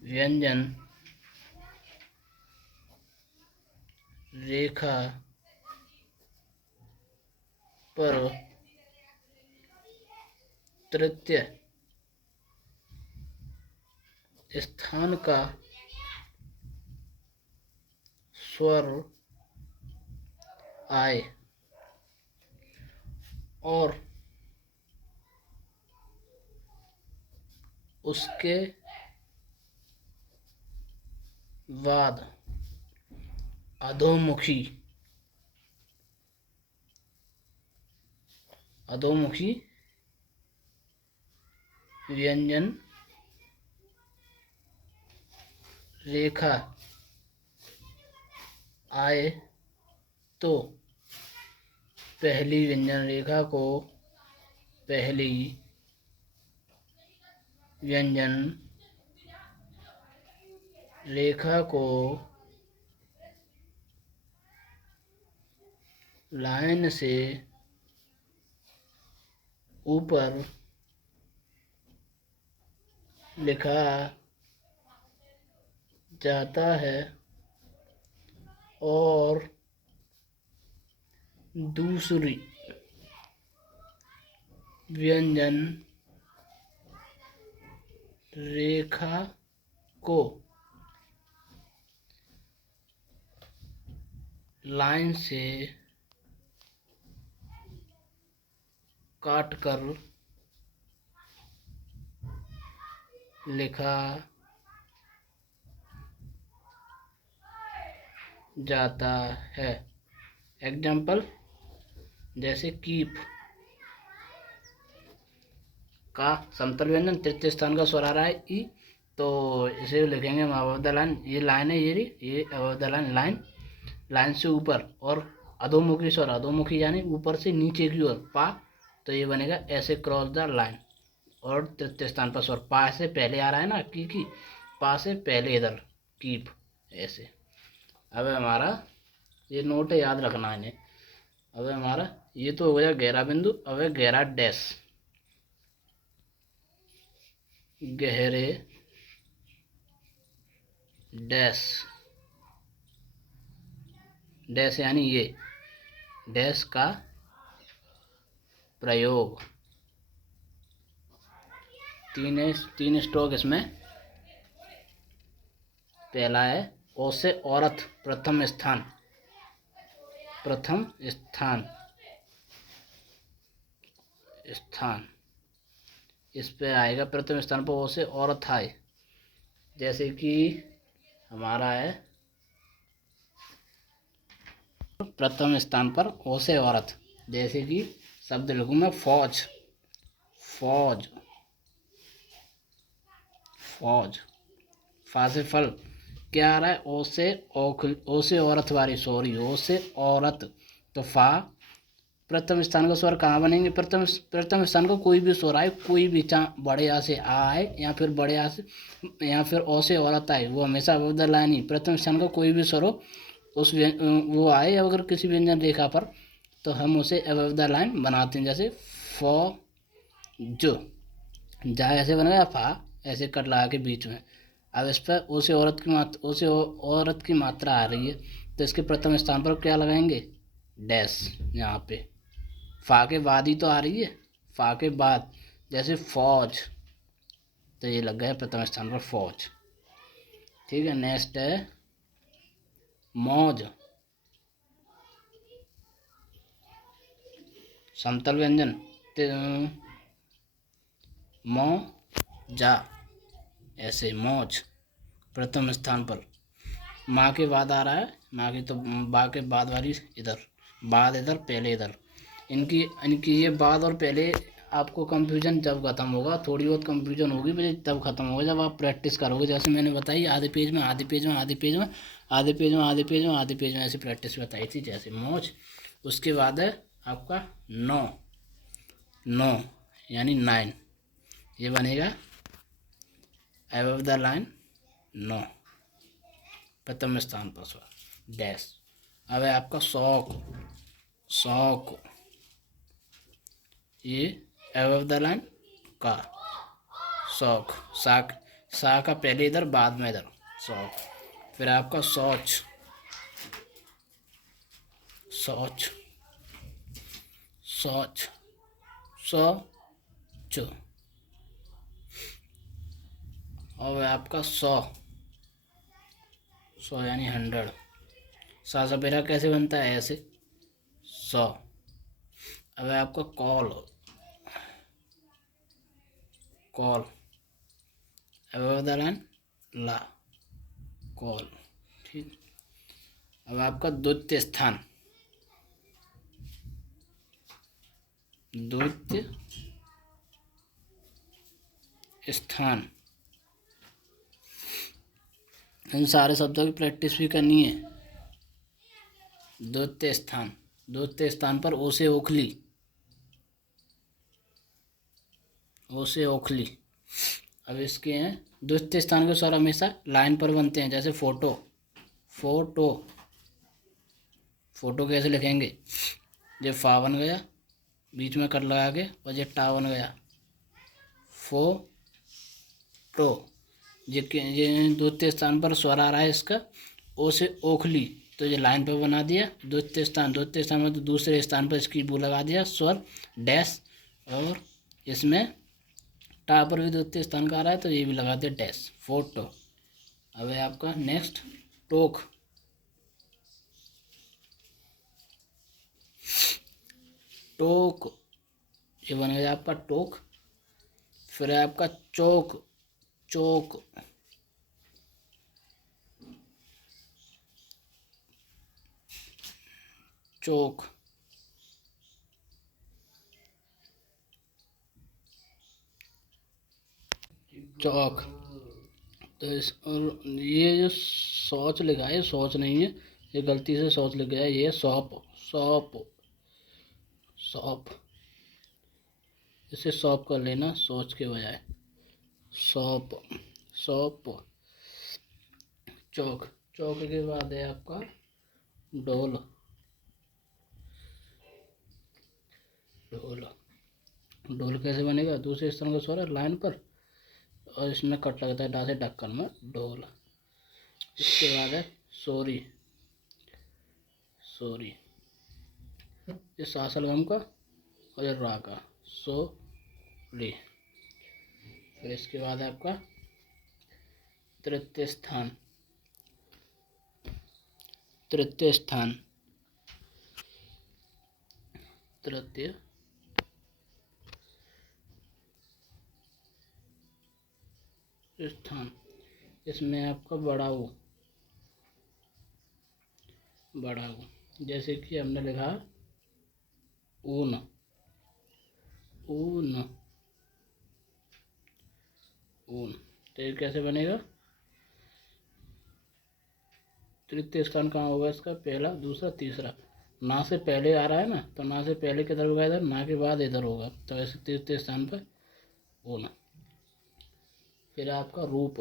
व्यंजन रेखा पर तृतीय स्थान का स्वर आए और उसके बाद अधोमुखी, अधोमुखी व्यंजन रेखा आए तो पहली व्यंजन रेखा को, पहली व्यंजन रेखा को लाइन से ऊपर लिखा जाता है और दूसरी व्यंजन रेखा को लाइन से काटकर लिखा जाता है। एग्जाम्पल जैसे कीप का समतल व्यंजन तृतीय स्थान का स्वर आ रहा है ई, तो इसे लिखेंगे हम अबव द लाइन। ये लाइन है, ये अबव द लाइन, लाइन से ऊपर, और अधोमुखी स्वर, अधोमुखी यानी ऊपर से नीचे की ओर पा, तो ये बनेगा ऐसे क्रॉस द लाइन। और तृतीय स्थान पर स्वर पा से पहले आ रहा है ना, की पा से पहले इधर कीप ऐसे। अब हमारा ये नोट है, याद रखना है इन्हें। अब हमारा ये तो हो गया गहरा बिंदु। अब है गहरा डैश। गहरे डैश, डैश यानी ये डैश का प्रयोग। तीन स्ट्रोक इसमें। पहला है ओ से औरत, प्रथम स्थान, प्रथम स्थान, स्थान इस पे आएगा। प्रथम स्थान पर ओ से औरत आए, जैसे कि हमारा है प्रथम स्थान पर ओ से औरत, जैसे कि शब्द लिखूँ मैं फौज, फौज, फौज। फा से फल क्या आ रहा है, ओ से ओ से औरत वाली, सॉरी ओ से औरत, तो फा प्रथम स्थान का स्वर कहाँ बनेंगे, प्रथम स्थान का कोई भी स्वर आए, कोई भी बड़े आ से आ आए या फिर बड़े आ से या फिर ओ से औरत आए, वो हमेशा अबव द लाइन ही। प्रथम स्थान का कोई भी स्वर हो उस वो आए अगर किसी व्यंजन रेखा पर, तो हम उसे अबव द लाइन बनाते हैं। जैसे फॉ जो, जा ऐसे बन गया, फा ऐसे कट लगा के बीच में। अब इस पर ओ से औरत की मात्रा, ओ से औरत की मात्रा आ रही है, तो इसके प्रथम स्थान पर क्या लगाएंगे, डैश। यहाँ पे फा के बाद ही तो आ रही है, फा के बाद, जैसे फौज, तो ये लग गया प्रथम स्थान पर फौज। ठीक है, नेक्स्ट है मौज। समतल व्यंजन मौजा, ऐसे मौज प्रथम स्थान पर। माँ के बाद आ रहा है, माँ की तो बा के बाद वाली इधर, बाद इधर पहले इधर। इनकी इनकी ये बाद और पहले आपको कंफ्यूजन जब खत्म होगा, थोड़ी बहुत कंफ्यूजन होगी मुझे तब खत्म होगा जब आप प्रैक्टिस करोगे। जैसे मैंने बताई आधे पेज में, आधे पेज में, आधे पेज में, आधे पेज में, आधे पेज में, आधे पेज में, ऐसी प्रैक्टिस बताई थी। जैसे मौज, उसके बाद है आपका नौ, नौ यानी 9, ये बनेगा अबव द लाइन 9, प्रथम स्थान पर स्वर डैश। अब है आपका शौक, शौक, ये अबव द लाइन का शौक, शाक, सा का पहले इधर बाद में इधर शौक। फिर आपका शौच, शौच, शौच, शौच। और आपका 100, 100 यानी 100। सा सपेरा कैसे बनता है, ऐसे 100। अब है आपका call, call above the line ला, कॉल। ठीक, अब आपका द्वितीय स्थान, द्वितीय स्थान, इन सारे शब्दों की प्रैक्टिस भी करनी है। द्वितीय स्थान, द्वितीय स्थान पर ओ से ओखली, ओ से ओखली। अब इसके हैं द्वितीय स्थान के स्वर हमेशा लाइन पर बनते हैं। जैसे फोटो, फोटो, फोटो कैसे लिखेंगे, ये फा बन गया बीच में कट लगा के, और ये टा बन गया फो टो। ये द्वितीय स्थान पर स्वर आ रहा है इसका ओ से ओखली, तो ये लाइन पर बना दिया द्वितीय स्थान। द्वितीय स्थान में तो दूसरे स्थान पर इसकी वो लगा दिया स्वर डैश, और इसमें टा पर भी द्वितीय स्थान का आ रहा है तो ये भी लगा दिया डैश, फोटो। अब है आपका नेक्स्ट टोक, टोक, ये बन गया आपका टोक। फिर है आपका चौक, चौक, चौक, चौक। तो इस और ये जो शौच लिखा है, ये शौच नहीं है, ये गलती से शौच लिख गया है, ये शॉप, शॉप, शॉप। इसे शॉप कर लेना शौच के बजाय, शॉप, शॉप। चौक, चौक के बाद है आपका ढोल, ढोल। ढोल कैसे बनेगा? दूसरे स्थान का स्वर है लाइन पर और इसमें कट लगता है डा से ढक्कन में, ढोल। इसके बाद है सोरी, सोरी। ये सासलगम का और ये रा का, सोरी। फिर इसके बाद है आपका तृतीय स्थान, तृतीय स्थान, तृतीय स्थान। इसमें आपका बड़ा ऊ, बड़ा ऊ। जैसे कि हमने लिखा ऊन, ऊन, ऊन। तो ये कैसे बनेगा? तृतीय स्थान कहाँ होगा इसका? पहला, दूसरा, तीसरा। ना से पहले आ रहा है ना, तो ना से पहले किधर होगा? इधर। ना के बाद इधर होगा, तो ऐसे तृतीय स्थान पर ऊन। फिर आपका रूप,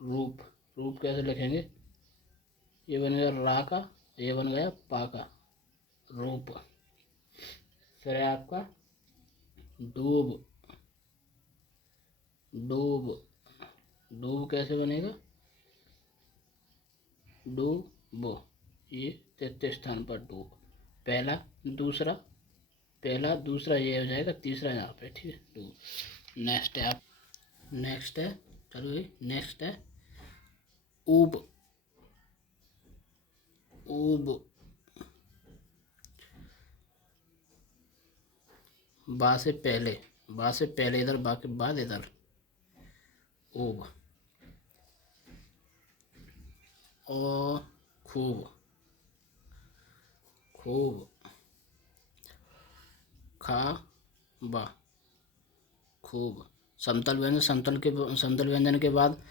रूप। रूप कैसे लिखेंगे? ये बनेगा रा का, ये बन गया पा का, रूप। फिर है आपका डूब, डूब। डूब कैसे बनेगा? डूब, ये तृतीय स्थान पर डूब। पहला, दूसरा, पहला, दूसरा, ये हो जाएगा तीसरा यहाँ पे, ठीक है, डूब। नेक्स्ट है आप, नेक्स्ट है, चलो भाई, नेक्स्ट है ऊब, ऊब। बा से पहले, बा से पहले इधर, बा के बाद इधर, ऊब। और खूब, खूब। खा, बा, खूब। समतल व्यंजन, समतल व्यंजन के बाद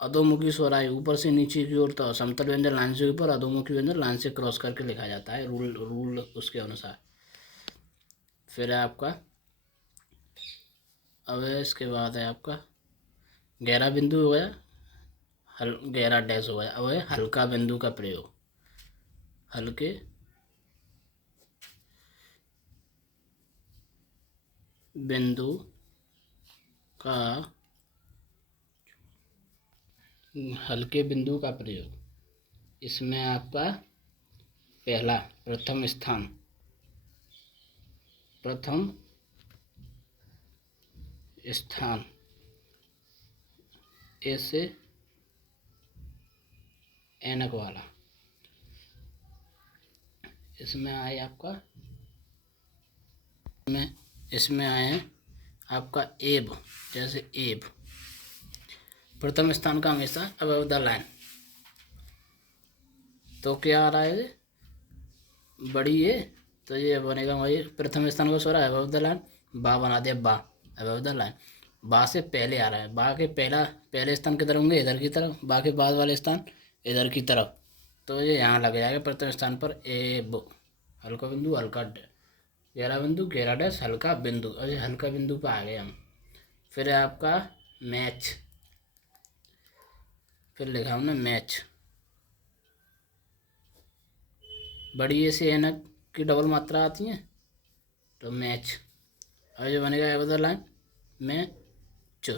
अधोमुखी स्वर आए ऊपर से नीचे की ओर, तो समतल व्यंजन लाइन से ऊपर, अधोमुखी व्यंजन लाइन से क्रॉस करके लिखा जाता है, रूल रूल उसके अनुसार। फिर है आपका, अब इसके बाद है आपका गहरा बिंदु हो गया, गहरा डैश हो गया। अब है हल्का बिंदु का प्रयोग, हल्के बिंदु का, हल्के बिंदु का प्रयोग। इसमें आपका पहला, प्रथम स्थान, प्रथम स्थान, ऐसे ऐनक वाला। इसमें आए आपका, इसमें आए हैं आपका एब, जैसे एब। प्रथम स्थान का हमेशा अबव द लाइन, तो क्या आ रहा है? बड़ी है, तो ये बनेगा वही प्रथम स्थान का स्वर अबव द लाइन। बा बना दिया बा, अबव द लाइन। बा से पहले आ रहा है, बा के पहले स्थान किधर होंगे? इधर की तरफ। बा के बाद वाले स्थान इधर की तरफ, तो ये यहाँ लग जाएगा प्रथम स्थान पर एब। हल्का बिंदु, हल्का गहरा बिंदु, गहरा डैश, हल्का बिंदु। अरे हल्का बिंदु पे आ गए हम। फिर है आपका मैच, फिर लिखा हमने मैच। बड़ी ऐसे ऐनक की डबल मात्रा आती है, तो मैच। और जो बनेगा अबदर लाइन मैच,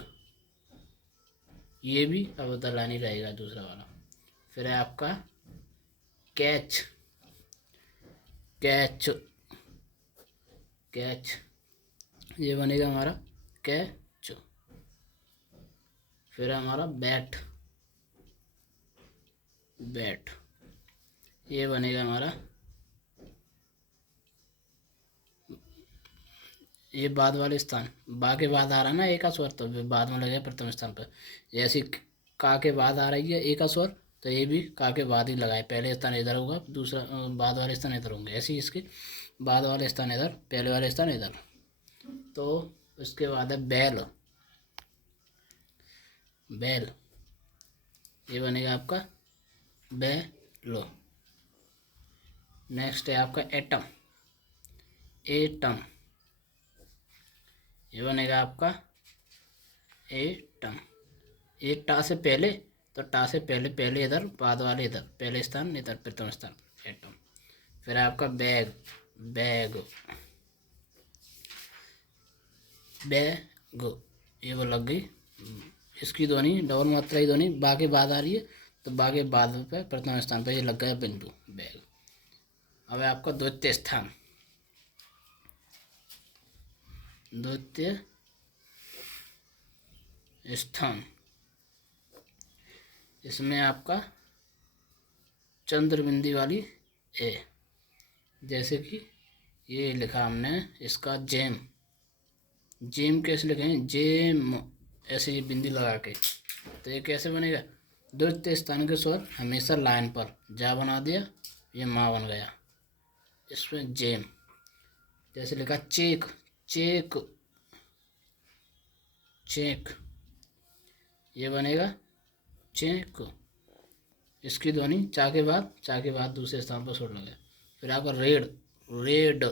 ये भी अबदर लाइन ही रहेगा दूसरा वाला। फिर है आपका कैच, कैच, कैच। ये बनेगा हमारा कैच। फिर है हमारा बैट, बैट। ये बनेगा हमारा, ये बाद वाले स्थान, बा के बाद आ रहा है ना एक का स्वर, तो बाद में लगेगा प्रथम स्थान पर। जैसे का के बाद आ रही है एक का स्वर, तो ये भी का के बाद ही लगाए, पहले स्थान इधर होगा, दूसरा बाद वाले स्थान इधर होंगे, ऐसे ही इसके बाद वाले स्थान इधर, पहले वाले स्थान इधर। तो उसके बाद है बैल, बैल, ये बनेगा आपका बैलो। नेक्स्ट है आपका एटम, एटम, ये बनेगा आपका एटम। ये टा से पहले, तो टा से पहले पहले इधर, बाद वाले इधर, पहले स्थान इधर, प्रथम स्थान एटम। फिर आपका बैग, बैग, बैग, ये वो लग गई, इसकी ध्वनि डबल मात्रा की ध्वनि बा के बाद आ रही है, तो बा के बाद पे प्रथम स्थान पर ये लग गया बिंदु, बैग। अब है आपका द्वितीय स्थान, द्वितीय स्थान, इसमें आपका चंद्र बिंदी वाली ए, जैसे कि ये लिखा हमने इसका जेम, जेम कैसे लिखेंगे, जेम, ऐसे ये बिंदी लगा के, तो ये कैसे बनेगा, द्वितीय स्थान के स्वर हमेशा लाइन पर, जा बना दिया, ये माँ बन गया, इसमें जेम। जैसे लिखा चेक, चेक, चेक, ये बनेगा चेक, इसकी ध्वनि चा के बाद दूसरे स्थान पर सुर लगे। फिर आपका रेड, रेड,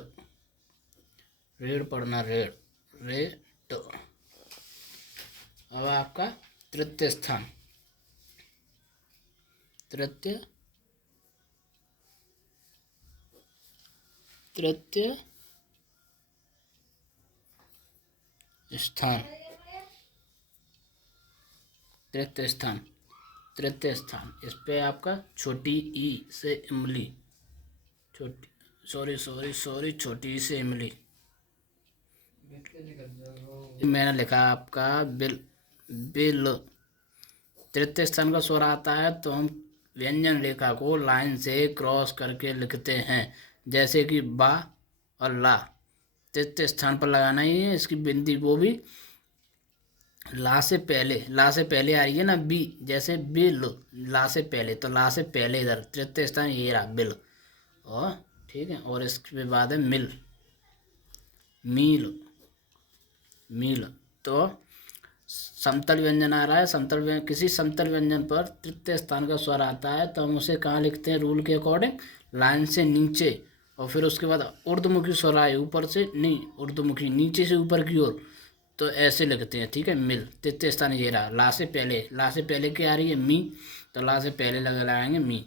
रेड पढ़ना, रेड, रेड। अब आपका तृतीय स्थान, तृतीय, तृतीय स्थान, तृतीय स्थान, तृतीय स्थान, इस पे आपका छोटी ई से इमली, छोटी, सॉरी छोटी ई से इमली, मैंने लिखा आपका बिल, बिल। तृतीय स्थान का स्वर आता है तो हम व्यंजन रेखा को लाइन से क्रॉस करके लिखते हैं, जैसे कि बा और ला, तृतीय स्थान पर लगाना ही है। इसकी बिंदी वो भी ला से पहले, ला से पहले आ रही है ना बी, जैसे बिल, ला से पहले, तो ला से पहले इधर तृतीय स्थान ये रहा बिल, और ठीक है। और इसके बाद है मिल, मील, मील। तो समतल व्यंजन आ रहा है, समतल व्यंजन, किसी समतल व्यंजन पर तृतीय स्थान का स्वर आता है तो हम उसे कहाँ लिखते हैं, रूल के अकॉर्डिंग लाइन से नीचे, और फिर उसके बाद ऊर्ध्वमुखी स्वर आए ऊपर से, नहीं ऊर्ध्वमुखी नीचे से ऊपर की ओर, तो ऐसे लिखते हैं, ठीक है। मिल, तृतीय स्थान ये रहा, ला से पहले, ला से पहले क्या आ रही है, मी, तो ला से पहले लगाएंगे मी,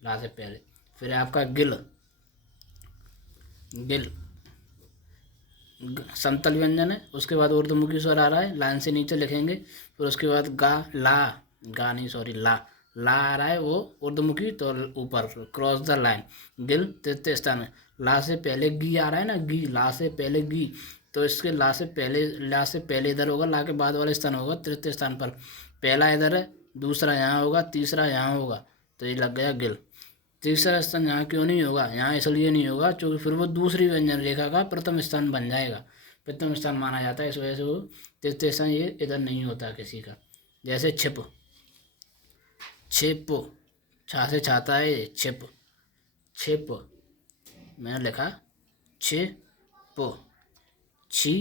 ला से पहले। फिर आपका गिल, गिल, समतल व्यंजन है, उसके बाद ऊर्ध्वमुखी स्वर आ रहा है, लाइन से नीचे लिखेंगे। फिर उसके बाद गा, ला, गा नहीं सॉरी ला, ला आ रहा है वो ऊर्ध्वमुखी, तो ऊपर क्रॉस द लाइन, गिल तृतीय स्थान है। ला से पहले गी आ रहा है ना, गी, ला से पहले गी, तो इसके ला से पहले, ला से पहले इधर होगा, ला के बाद वाले स्थान होगा तृतीय स्थान पर, पहला इधर है, दूसरा यहाँ होगा, तीसरा यहाँ होगा, तो ये लग गया गिल। तीसरा स्थान यहाँ क्यों नहीं होगा, यहाँ इसलिए नहीं होगा क्योंकि फिर वो दूसरी व्यंजन रेखा का प्रथम स्थान बन जाएगा, प्रथम स्थान माना जाता है, इस वजह से वो तृतीय स्थान ये इधर नहीं होता किसी का। जैसे छिप, छिप, छा से छाता है ये, छिप, छिप, मैंने लिखा छिप। छी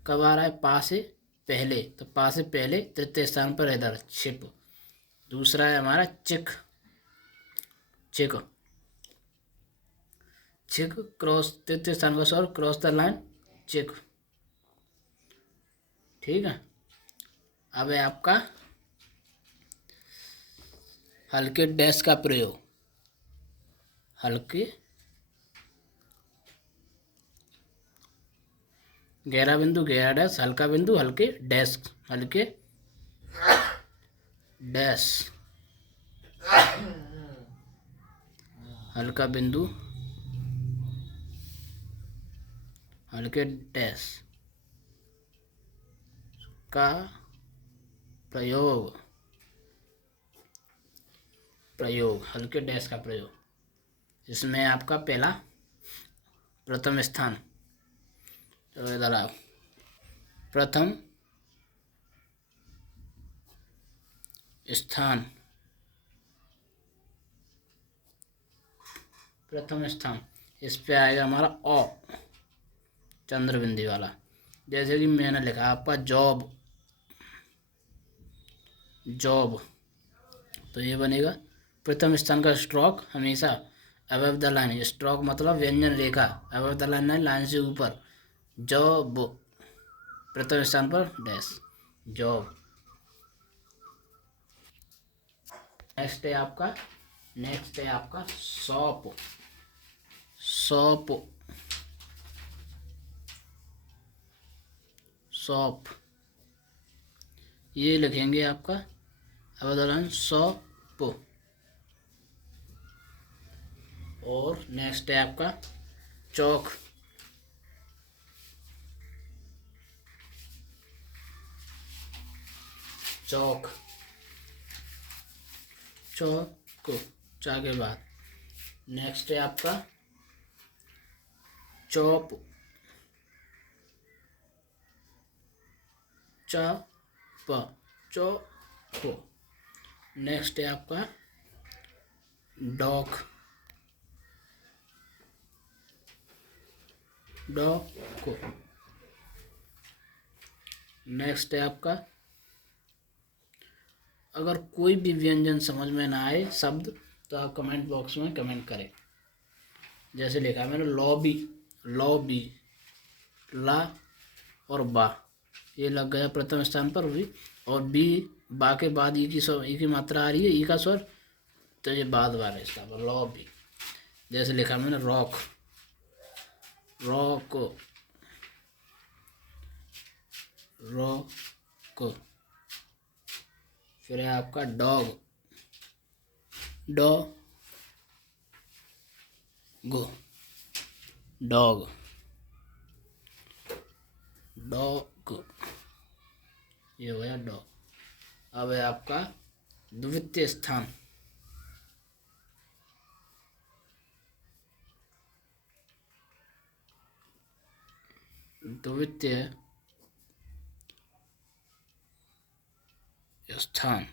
कब आ रहा है, पा से पहले, तो पा से पहले तृतीय स्थान पर इधर छिप। दूसरा है हमारा चिक, चिक, चिक, क्रॉस तृतीय स्थान का स्वर, क्रॉस द लाइन, चिक, ठीक है। अब है आपका हल्के डैश का प्रयोग, हल्के, गहरा बिंदु, गहरा डैश, हल्का बिंदु, हल्के डैश, हल्के डैश, हल्का बिंदु, हल्के डैश का प्रयोग, प्रयोग, हल्के डैश का प्रयोग। इसमें आपका पहला प्रथम स्थान, तो इधर आओ, प्रथम स्थान, प्रथम स्थान, इस पे आएगा हमारा ओ, चंद्र बिंदी वाला। जैसे कि मैंने लिखा आपका जॉब, जॉब, तो ये बनेगा प्रथम स्थान का स्ट्रोक हमेशा अबव द लाइन, स्ट्रोक मतलब व्यंजन रेखा, अबव द लाइन लाइन से ऊपर, जॉब, प्रथम स्थान पर डैश, जॉब। नेक्स्ट है आपका शॉप, शॉप, शॉप, ये लिखेंगे आपका अबव द लाइन शॉप। और नेक्स्ट है आपका चौक, चौक, चौक, चा के बाद नेक्स्ट है आपका चौप, चौप, चौप। नेक्स्ट है आपका डॉक, डॉक। नेक्स्ट है आपका, अगर कोई भी व्यंजन समझ में ना आए शब्द तो आप कमेंट बॉक्स में कमेंट करें। जैसे लिखा है मैंने लॉबी, लॉबी, ला और बा, ये लग गया प्रथम स्थान पर भी, और बी, बा के बाद ई की मात्रा आ रही है, ई का स्वर, तो ये बाद वाले स्थान पर लॉबी। जैसे लिखा मैंने रॉक, रॉक, रॉक। फिर है आपका डॉग, डॉग, डॉग, डॉग, ये हो गया डॉग। अब है आपका द्वितीय स्थान, द्वितीय स्थान,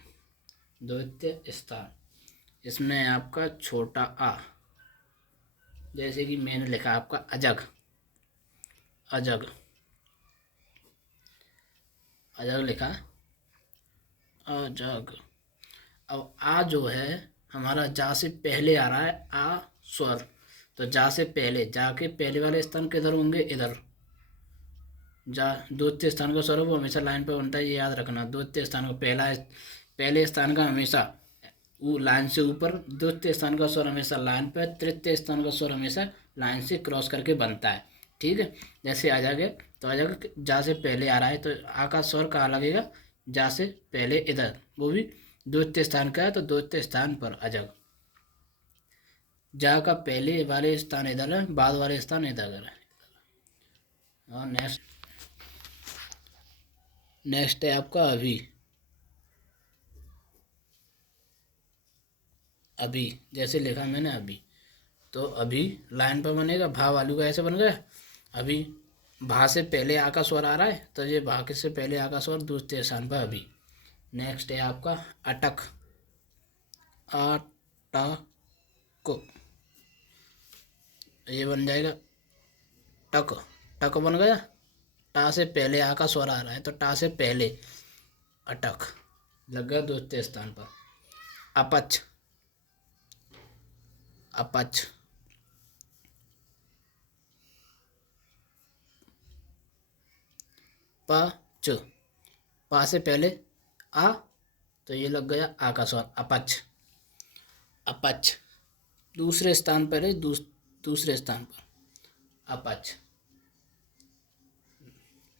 द्वितीय स्थान, इसमें है आपका छोटा आ। जैसे कि मैंने लिखा आपका अजग, अजग, अजग लिखा, अजग। अब आ जो है हमारा जा से पहले आ रहा है, आ स्वर, तो जा से पहले, जा के पहले वाले स्थान किधर होंगे, इधर। जा द्वितीय स्थान का स्वर वो हमेशा लाइन पे बनता है, ये याद रखना। द्वितीय स्थान का पहले स्थान का हमेशा वो लाइन से ऊपर, द्वितीय स्थान का स्वर हमेशा लाइन पे, तृतीय स्थान का स्वर हमेशा लाइन से क्रॉस करके बनता है। ठीक है, जैसे आ जाएगा तो आ जाएगा जा से पहले आ रहा है तो आ का स्वर कहाँ लगेगा, जा से पहले इधर, वो भी द्वितीय स्थान का है तो द्वितीय स्थान पर अजग। जा का पहले वाले स्थान इधर है, बाद वाले स्थान इधर है। और नेक्स्ट है आपका अभी, अभी, जैसे लिखा मैंने अभी, तो अभी लाइन पर बनेगा, भा वालू का ऐसे बन गया अभी, भा से पहले आ का स्वर आ रहा है तो ये भा के से पहले आ का स्वर दूसरे स्थान पर अभी। नेक्स्ट है आपका अटक, अटक, ये बन जाएगा टक, टक बन गया, टा से पहले आ का स्वर आ रहा है तो टा से पहले अटक, लग गया दूसरे स्थान पर। अपच, अपच, पच, पा से पहले आ तो ये लग गया आ का स्वर, अपच, अपच, दूसरे स्थान पर है, दूसरे स्थान पर अपच।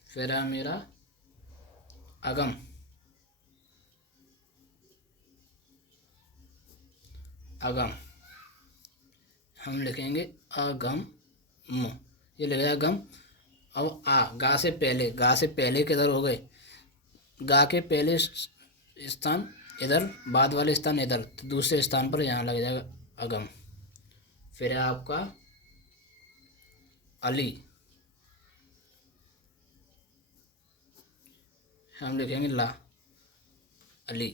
फिर है मेरा अगम, अगम, हम लिखेंगे अगम, ये लिखेगा गम। अब आ, गा से पहले, गा से पहले किधर हो गए, गा के पहले स्थान इधर, बाद वाले स्थान इधर, तो दूसरे स्थान पर यहाँ लग जाएगा अगम। फिर है आपका अली, हम लिखेंगे ला, अली।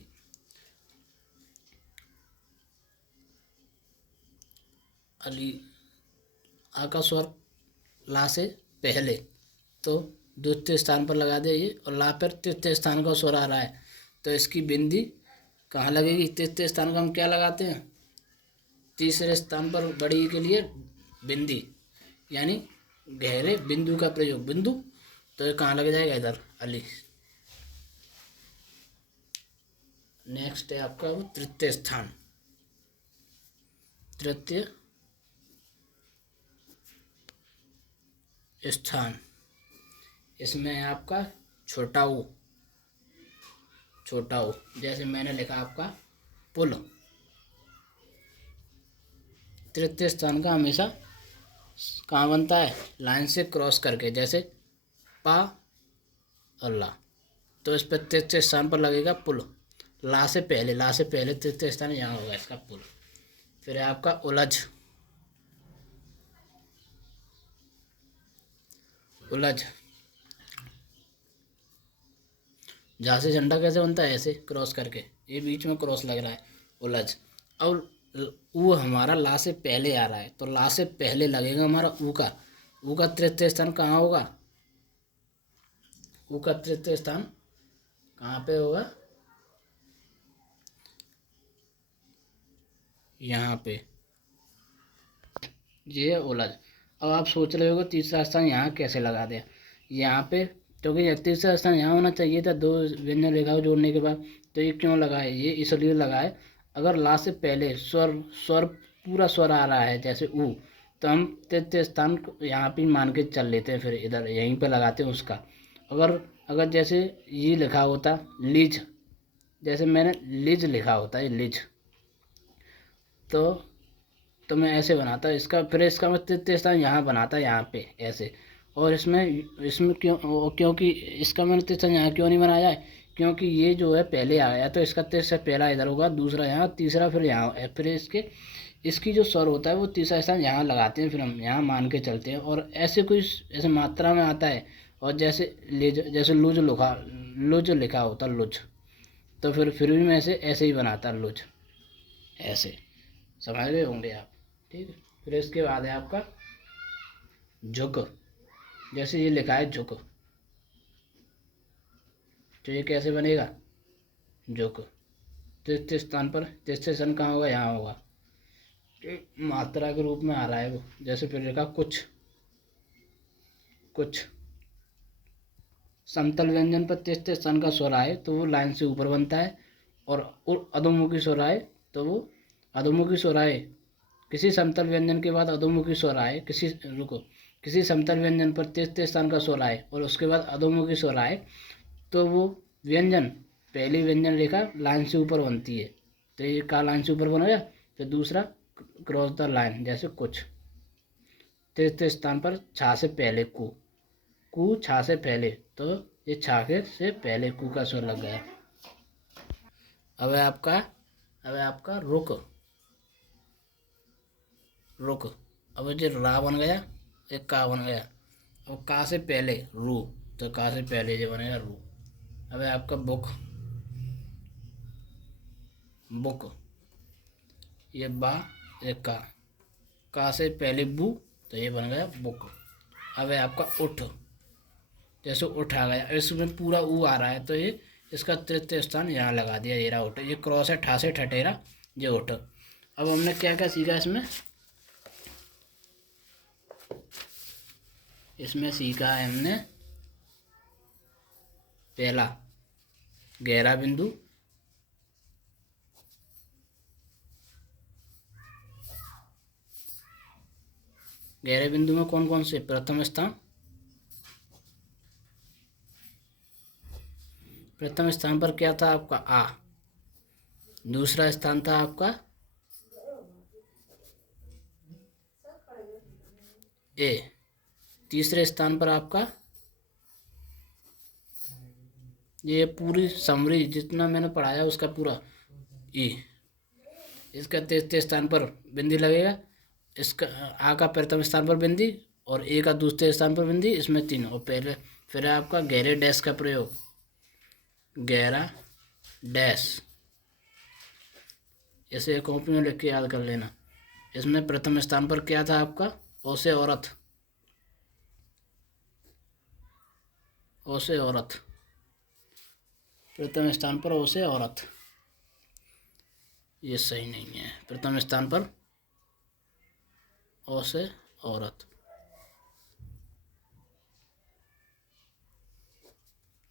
अली, आ का स्वर ला से पहले, तो द्वितीय स्थान पर लगा दिया ये, और ला पर तृतीय स्थान का स्वर आ रहा है, तो इसकी बिंदी कहाँ लगेगी? तृतीय स्थान का हम क्या लगाते हैं? तीसरे स्थान पर बड़ी के लिए बिंदी, यानी गहरे बिंदु का प्रयोग, बिंदु, तो ये कहाँ लग जाएगा? इधर, अली। नेक्स्ट है आपका वो तृतीय स्थान, तृतीय स्थान, इसमें है आपका छोटा ऊ, छोटा ऊ, जैसे मैंने लिखा आपका पुल। तृतीय स्थान का हमेशा कहाँ बनता है? लाइन से क्रॉस करके, जैसे पा और ला, तो इस पर तृतीय स्थान पर लगेगा पुल, ला से पहले, ला से पहले तृतीय स्थान यहाँ होगा इसका, पुल। फिर है आपका उलझ, उलझ, जहाँ से झंडा कैसे बनता है? ऐसे क्रॉस करके, ये बीच में क्रॉस लग रहा है, उलझ। और ऊ हमारा ला से पहले आ रहा है, तो ला से पहले लगेगा हमारा ऊ का, ऊ का तृतीय स्थान कहाँ होगा? ऊ का तृतीय स्थान कहाँ पे होगा? यहाँ पे, ये है उलझ। अब आप सोच रहे हो तीसरा स्थान यहाँ कैसे लगा दिया? यहाँ पे, क्योंकि ये तीसरा स्थान यहाँ होना चाहिए था दो व्यंजन रेखा को जोड़ने के बाद, तो ये क्यों लगा है? ये इसलिए लगा है, अगर ला से पहले स्वर स्वर पूरा स्वर आ रहा है जैसे ऊ, तो हम तृतीय स्थान को यहाँ पे मान के चल लेते हैं, फिर इधर यहीं पे लगाते हैं उसका। अगर अगर जैसे ये लिखा होता लिज, जैसे मैंने लिज लिखा होता है, लिज, तो मैं ऐसे बनाता इसका, फिर इसका मैं तृतीय स्थान यहाँ बनाता, यहाँ पे ऐसे। और इसमें इसमें क्योंकि इसका मैंने तृतीय स्थान यहाँ क्यों नहीं बनाया है? क्योंकि ये जो है पहले आया, तो इसका तृतीय पहला इधर होगा, दूसरा यहाँ, तीसरा फिर यहाँ, फिर इसकी जो स्वर होता है वो तीसरा स्थान यहाँ लगाते हैं, फिर हम यहाँ मान के चलते हैं। और ऐसे कोई ऐसे मात्रा में आता है, और जैसे जैसे लुज लिखा होता लुज, तो फिर भी मैं ऐसे ही बनाता लुज, ऐसे, समझ रहे होंगे आप? ठीक है। फिर इसके बाद है आपका झुक, जैसे ये लिखा है झुक, तो ये कैसे बनेगा? झुक, तृतीय स्थान पर, तृतीय स्थान कहाँ होगा? यहाँ होगा, मात्रा के रूप में आ रहा है वो। जैसे फिर लिखा कुछ, कुछ, समतल व्यंजन पर तृतीय स्थान का स्वर आए तो वो लाइन से ऊपर बनता है, और अधोमुखी स्वर आए तो वो अधोमुखी स्वर आए, किसी समतल व्यंजन के बाद अधोमुखी स्वर आए, किसी समतल व्यंजन पर तृतीय स्थान का स्वर आए और उसके बाद अधोमुखी स्वर आए, तो वो व्यंजन, पहली व्यंजन रेखा लाइन से ऊपर बनती है, तो ये का लाइन से ऊपर बन गया। फिर दूसरा क्रॉस द लाइन, जैसे कुछ, तृतीय स्थान पर छा से पहले कू छा से पहले, तो ये छा के से पहले कू का स्वर लग गया। अब है आपका रुक, रुक, अब ये रा बन गया, एक का बन गया, अब का से पहले रू, तो का से पहले ये बनेगा रू। अब है आपका बुक, बुक, ये बा, ये का से पहले बू, तो ये बन गया बुक। अब है आपका उठ, जैसे उठ आ गया, इसमें पूरा ऊ आ रहा है, तो ये इसका तृतीय स्थान यहाँ लगा दिया, ये रहा उठ, ये क्रॉस है ठा से ठठेरा, ये उठ। अब हमने क्या क्या सीखा इसमें? इसमें सीखा है हमने पहला गहरा बिंदु, गहरे बिंदु में कौन कौन से? प्रथम स्थान, प्रथम स्थान पर क्या था आपका? आ। दूसरा स्थान था आपका ए। तीसरे स्थान पर आपका, ये पूरी समरी जितना मैंने पढ़ाया उसका पूरा ई। इसका तृतीय स्थान पर बिंदी लगेगा, इसका आ का प्रथम स्थान पर बिंदी और ए का दूसरे स्थान पर बिंदी, इसमें तीन। और पहले फिर है आपका गहरे डैश का प्रयोग, गहरा डैश, इसे कॉपी में लिख के याद कर लेना। इसमें प्रथम स्थान पर क्या था आपका? ओ से औरत, ओ से औरत, प्रथम स्थान पर ओ से औरत, ये सही नहीं है। प्रथम स्थान पर ओ से औरत।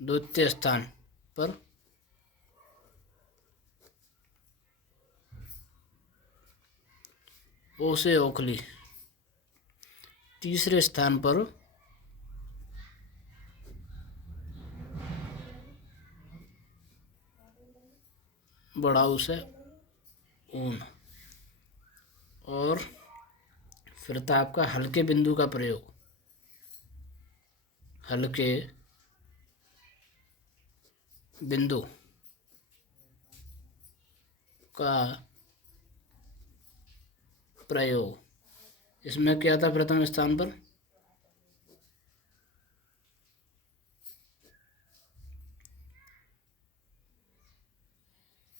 द्वितीय स्थान पर ओ से ओखली। तीसरे स्थान पर बड़ा ऊ से ऊन। और फिर था आपका हल्के बिंदु का प्रयोग। हल्के बिंदु का प्रयोग। इसमें क्या था प्रथम स्थान पर?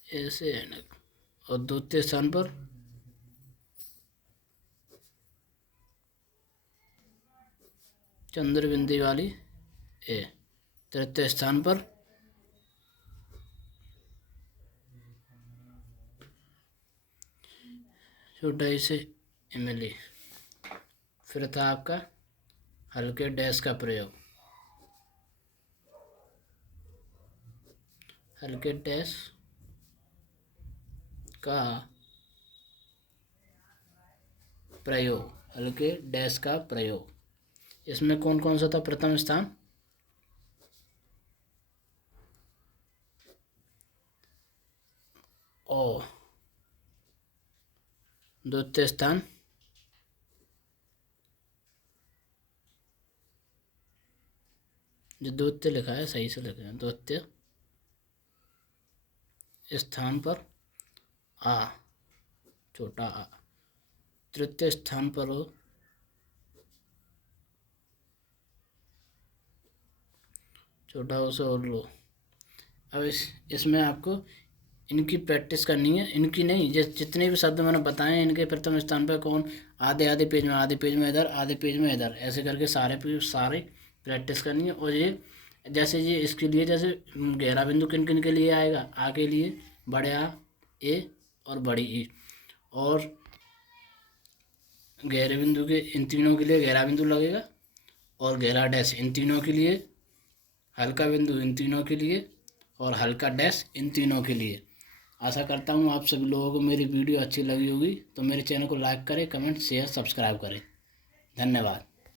ऐसे ऐनक। और द्वितीय स्थान पर चंद्रबिंदी वाली ए। तृतीय स्थान पर छोटा से इमली। फिर था आपका हल्के डैश का प्रयोग। हल्के डैश का प्रयोग। हल्के डैश का प्रयोग। इसमें कौन कौन सा था प्रथम स्थान? ओ। द्वितीय स्थान जो द्वितीय लिखा है सही से लिखा है। द्वितीय स्थान पर आ, छोटा आ। तृतीय स्थान पर हो छोटा ओ से और लो। अब इसमें आपको इनकी प्रैक्टिस करनी है, इनकी नहीं, जितने भी शब्द मैंने बताए हैं इनके प्रथम स्थान पर कौन, आधे आधे पेज में, आधे पेज में इधर, आधे पेज में इधर, ऐसे करके सारे प्रैक्टिस करनी है। और ये जैसे ये इसके लिए जैसे गहरा बिंदु किन किन के लिए आएगा? आ के लिए बड़े आ, ए और बड़ी ई। और गहरे बिंदु के इन तीनों के लिए गहरा बिंदु लगेगा और गहरा डैश इन तीनों के लिए, हल्का बिंदु इन तीनों के लिए और हल्का डैश इन तीनों के लिए। आशा करता हूँ आप सभी लोगों को मेरी वीडियो अच्छी लगी होगी। तो मेरे चैनल को लाइक करें, कमेंट, शेयर, सब्सक्राइब करें। धन्यवाद।